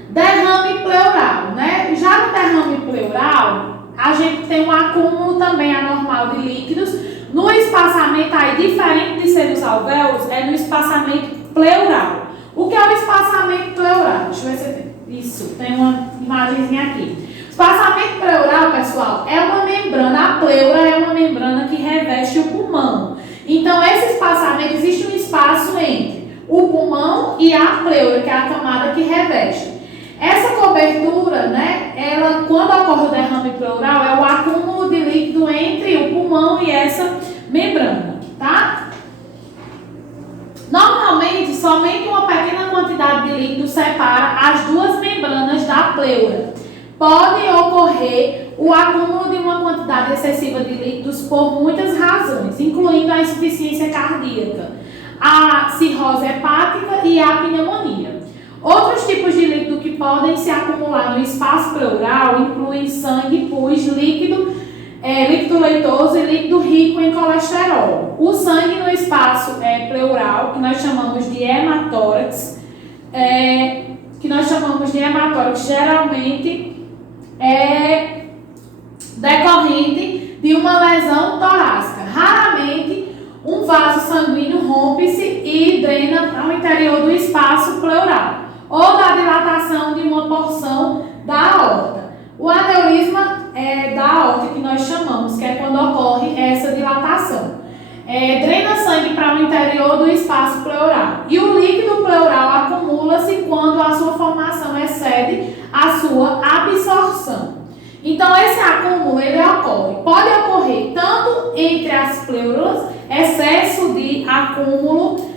Derrame pleural, né? Já no derrame pleural, a gente tem um acúmulo também anormal de líquidos no espaçamento, aí diferente de ser os alvéolos, é no espaçamento pleural. O que é o espaçamento pleural? Deixa eu ver se eu tenho. Isso, tem uma imagenzinha aqui. O espaçamento pleural, pessoal, é uma membrana. A pleura é uma membrana que reveste o pulmão. Então, esse espaçamento, existe um espaço entre o pulmão e a pleura, que é a camada que reveste. Essa cobertura, né, ela, quando ocorre o derrame pleural, é o acúmulo de líquido entre o pulmão e essa membrana, tá? Normalmente, somente uma pequena quantidade de líquido separa as duas membranas da pleura. Pode ocorrer o acúmulo de uma quantidade excessiva de líquidos por muitas razões, incluindo a insuficiência cardíaca, a cirrose hepática e a pneumonia. Outros tipos de líquido que podem se acumular no espaço pleural incluem sangue, pus, líquido leitoso e líquido rico em colesterol. O sangue no espaço pleural, que nós chamamos de hematórax, geralmente é decorrente de uma lesão torácica. Raramente um vaso sanguíneo rompe-se e drena para o interior do espaço pleural, ou da dilatação de uma porção da aorta. O aneurisma da aorta, que nós chamamos, que é quando ocorre essa dilatação. Drena sangue para o interior do espaço pleural. E o líquido pleural acumula-se quando a sua formação excede a sua absorção. Então, esse acúmulo, ele ocorre. Pode ocorrer tanto entre as pleuras, excesso de acúmulo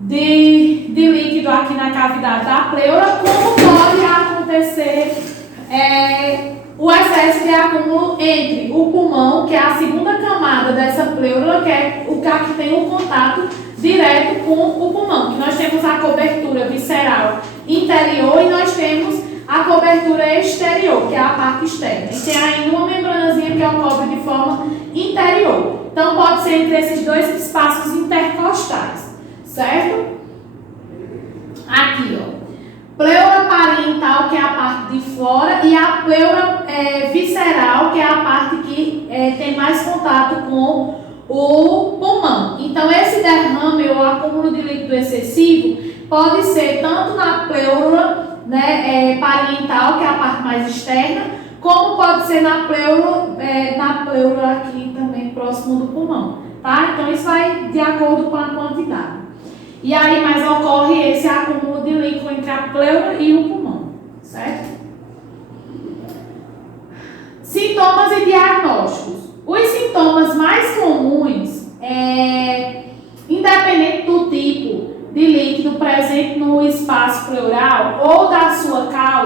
de líquido aqui na cavidade da pleura, como pode acontecer o excesso de acúmulo entre o pulmão, que é a segunda camada dessa pleura, que é o que tem um contato direto com o pulmão, que nós temos a cobertura visceral interior e nós temos a cobertura exterior, que é a parte externa. E tem ainda uma membranazinha que ocorre de forma interior. Então, pode ser entre esses dois espaços intercostais, certo? Aqui, ó. Pleura parietal, que é a parte de fora, e a pleura visceral, que é a parte que tem mais contato com o pulmão. Então, esse derrame ou acúmulo de líquido excessivo pode ser tanto na pleura, né, parietal, que é a parte mais externa, como pode ser na pleura aqui também próximo do pulmão, tá? Então, isso vai de acordo com a quantidade. E aí, mas ocorre esse acúmulo de líquido entre a pleura e o pulmão, certo? Sintomas e diagnósticos. Os sintomas mais comuns, independente do tipo de líquido presente no espaço pleural ou da sua causa,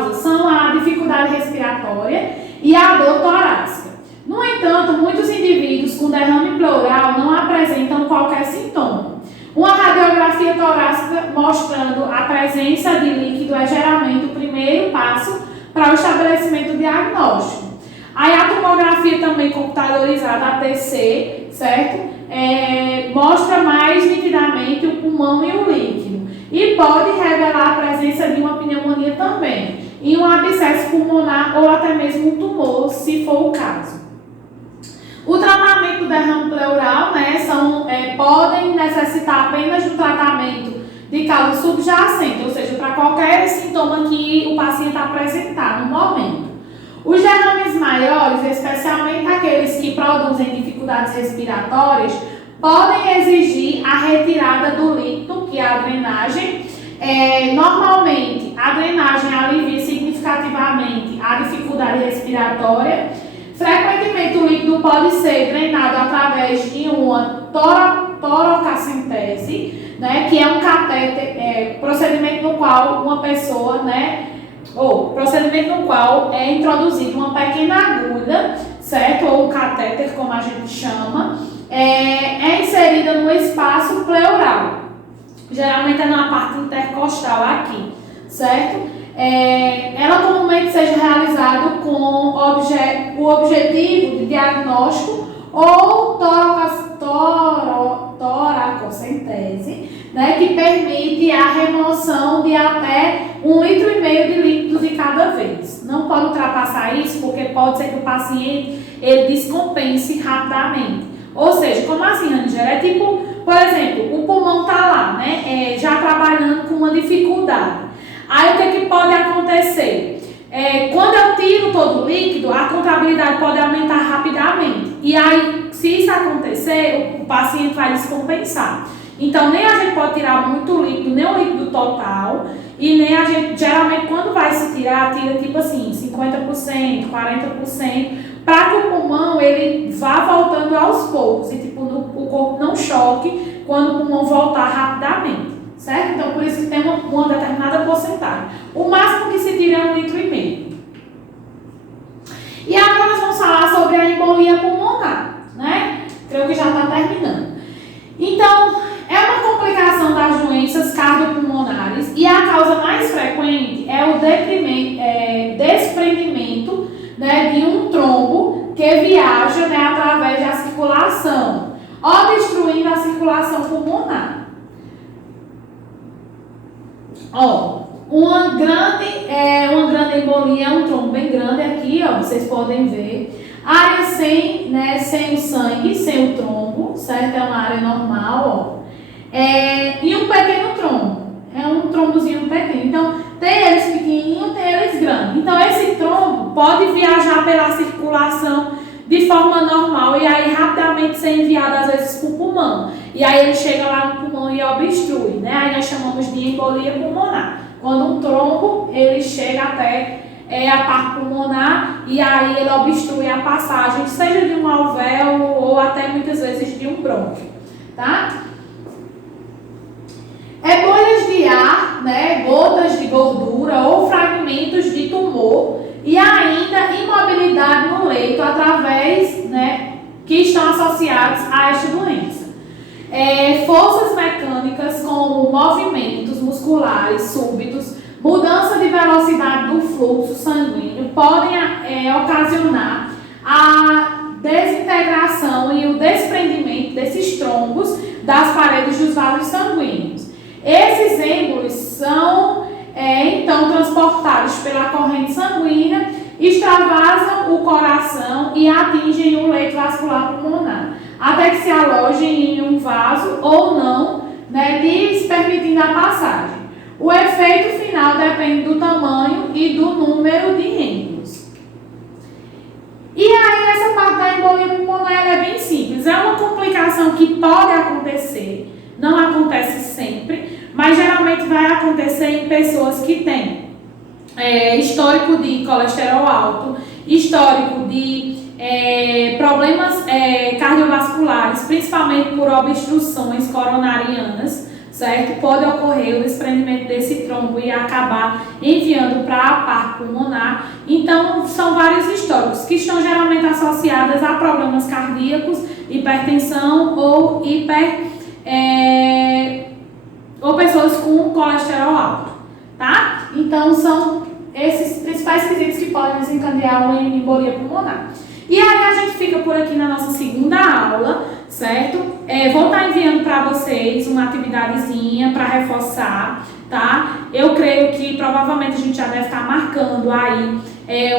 com derrame pleural não apresentam qualquer sintoma. Uma radiografia torácica mostrando a presença de líquido é geralmente o primeiro passo para o estabelecimento diagnóstico. Aí a tomografia também computadorizada, a TC, certo? Mostra mais nitidamente o pulmão e o líquido. E pode revelar a presença de uma pneumonia também, e um abscesso pulmonar ou até mesmo um tumor, se for o caso. O tratamento do derrame pleural, podem necessitar apenas de um tratamento de causa subjacente, ou seja, para qualquer sintoma que o paciente apresentar no momento. Os derrames maiores, especialmente aqueles que produzem dificuldades respiratórias, podem exigir a retirada do líquido, que é a drenagem. Normalmente, a drenagem alivia significativamente a dificuldade respiratória. Frequentemente, o líquido pode ser drenado através de uma toracocentese, que é um catéter, procedimento no qual uma pessoa, procedimento no qual é introduzida uma pequena agulha, certo? Ou catéter, como a gente chama, é inserida no espaço pleural. Geralmente é na parte intercostal aqui, certo? Ela comumente seja realizada com o objetivo de diagnóstico ou toracocentese, que permite a remoção de até 1,5 litro de líquido de cada vez. Não pode ultrapassar isso, porque pode ser que o paciente ele descompense rapidamente. Ou seja, como assim, Angela? É tipo, por exemplo, o pulmão está lá, já trabalhando com uma dificuldade. Aí o que pode acontecer? Quando eu tiro todo o líquido, a contrabilidade pode aumentar rapidamente. E aí, se isso acontecer, o paciente vai descompensar. Então, nem a gente pode tirar muito líquido, nem o líquido total, e nem a gente, geralmente, quando vai se tirar, tira tipo assim, 50%, 40%, para que o pulmão ele vá voltando aos poucos, e tipo, o corpo não choque quando o pulmão voltar rapidamente, certo? Então, por isso que tem uma determinada porcentagem. O máximo que se tira é 1,5 litro. E agora nós vamos falar sobre a embolia pulmonar, Creio que já está terminando. Então, é uma complicação das doenças cardiopulmonares e a causa mais frequente é o desprendimento de um trombo que viaja através da circulação, obstruindo a circulação pulmonar. Uma grande embolia é um trombo bem grande aqui, vocês podem ver. Área sem o sangue, sem o trombo, certo? É uma área normal, e um pequeno trombo. É um trombozinho pequeno. Então, tem eles pequenininhos, tem eles grandes. Então, esse trombo pode viajar pela circulação de forma normal e aí rapidamente ser enviado, às vezes, para o pulmão. E aí ele chega lá no pulmão e obstrui, Aí nós chamamos de embolia pulmonar. Quando um trombo, ele chega até a parte pulmonar e aí ele obstrui a passagem, seja de um alvéolo ou até muitas vezes de um brônquio, tá? Bolhas de ar, gotas de gordura ou fragmentos de tumor e ainda imobilidade no leito através, que estão associados a esta doença. Forças mecânicas como movimentos musculares súbitos, mudança de velocidade do fluxo sanguíneo podem ocasionar a desintegração e o desprendimento desses trombos das paredes dos vasos sanguíneos. Esses êmbolos são então transportados pela corrente sanguínea, extravasam o coração e atingem o leito vascular pulmonar, até que se alojem em um vaso ou não, lhes permitindo a passagem. O efeito final depende do tamanho e do número de êmbolos. E aí, essa parte da embolia pulmonar é bem simples. É uma complicação que pode acontecer, não acontece sempre, mas geralmente vai acontecer em pessoas que têm histórico de colesterol alto, histórico de problemas cardiovasculares, principalmente por obstruções coronarianas, certo? Pode ocorrer o desprendimento desse trombo e acabar enviando para a parte pulmonar. Então, são vários históricos que estão geralmente associados a problemas cardíacos cardíacos, hipertensão ou ou pessoas com colesterol alto, tá? Então são esses principais quesitos que podem desencadear uma embolia pulmonar. E aí a gente fica por aqui na nossa segunda aula, certo? Vou estar enviando para vocês uma atividadezinha para reforçar, tá? Eu creio que provavelmente a gente já deve estar marcando aí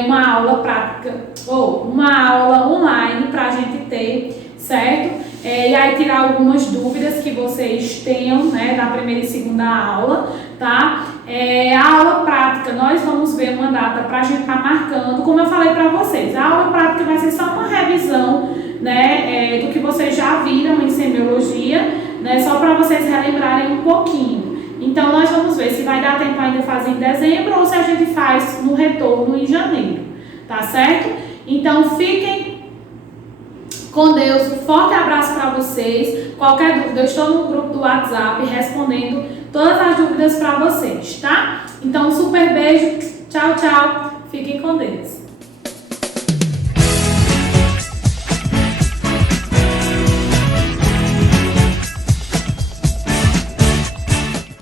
uma aula prática ou uma aula online para a gente ter, certo? E aí tirar algumas dúvidas que vocês tenham, né, da primeira e segunda aula, tá? A aula prática, nós vamos ver uma data para a gente estar marcando, como eu falei para vocês. A aula prática vai ser só uma revisão, né, do que vocês já viram em semiologia, né, só para vocês relembrarem um pouquinho. Então, nós vamos ver se vai dar tempo ainda de fazer em dezembro ou se a gente faz no retorno em janeiro, tá certo? Então, fiquem com Deus, um forte abraço para vocês. Qualquer dúvida, eu estou no grupo do WhatsApp respondendo todas as dúvidas para vocês, tá? Então, um super beijo, tchau, tchau, fiquem com Deus.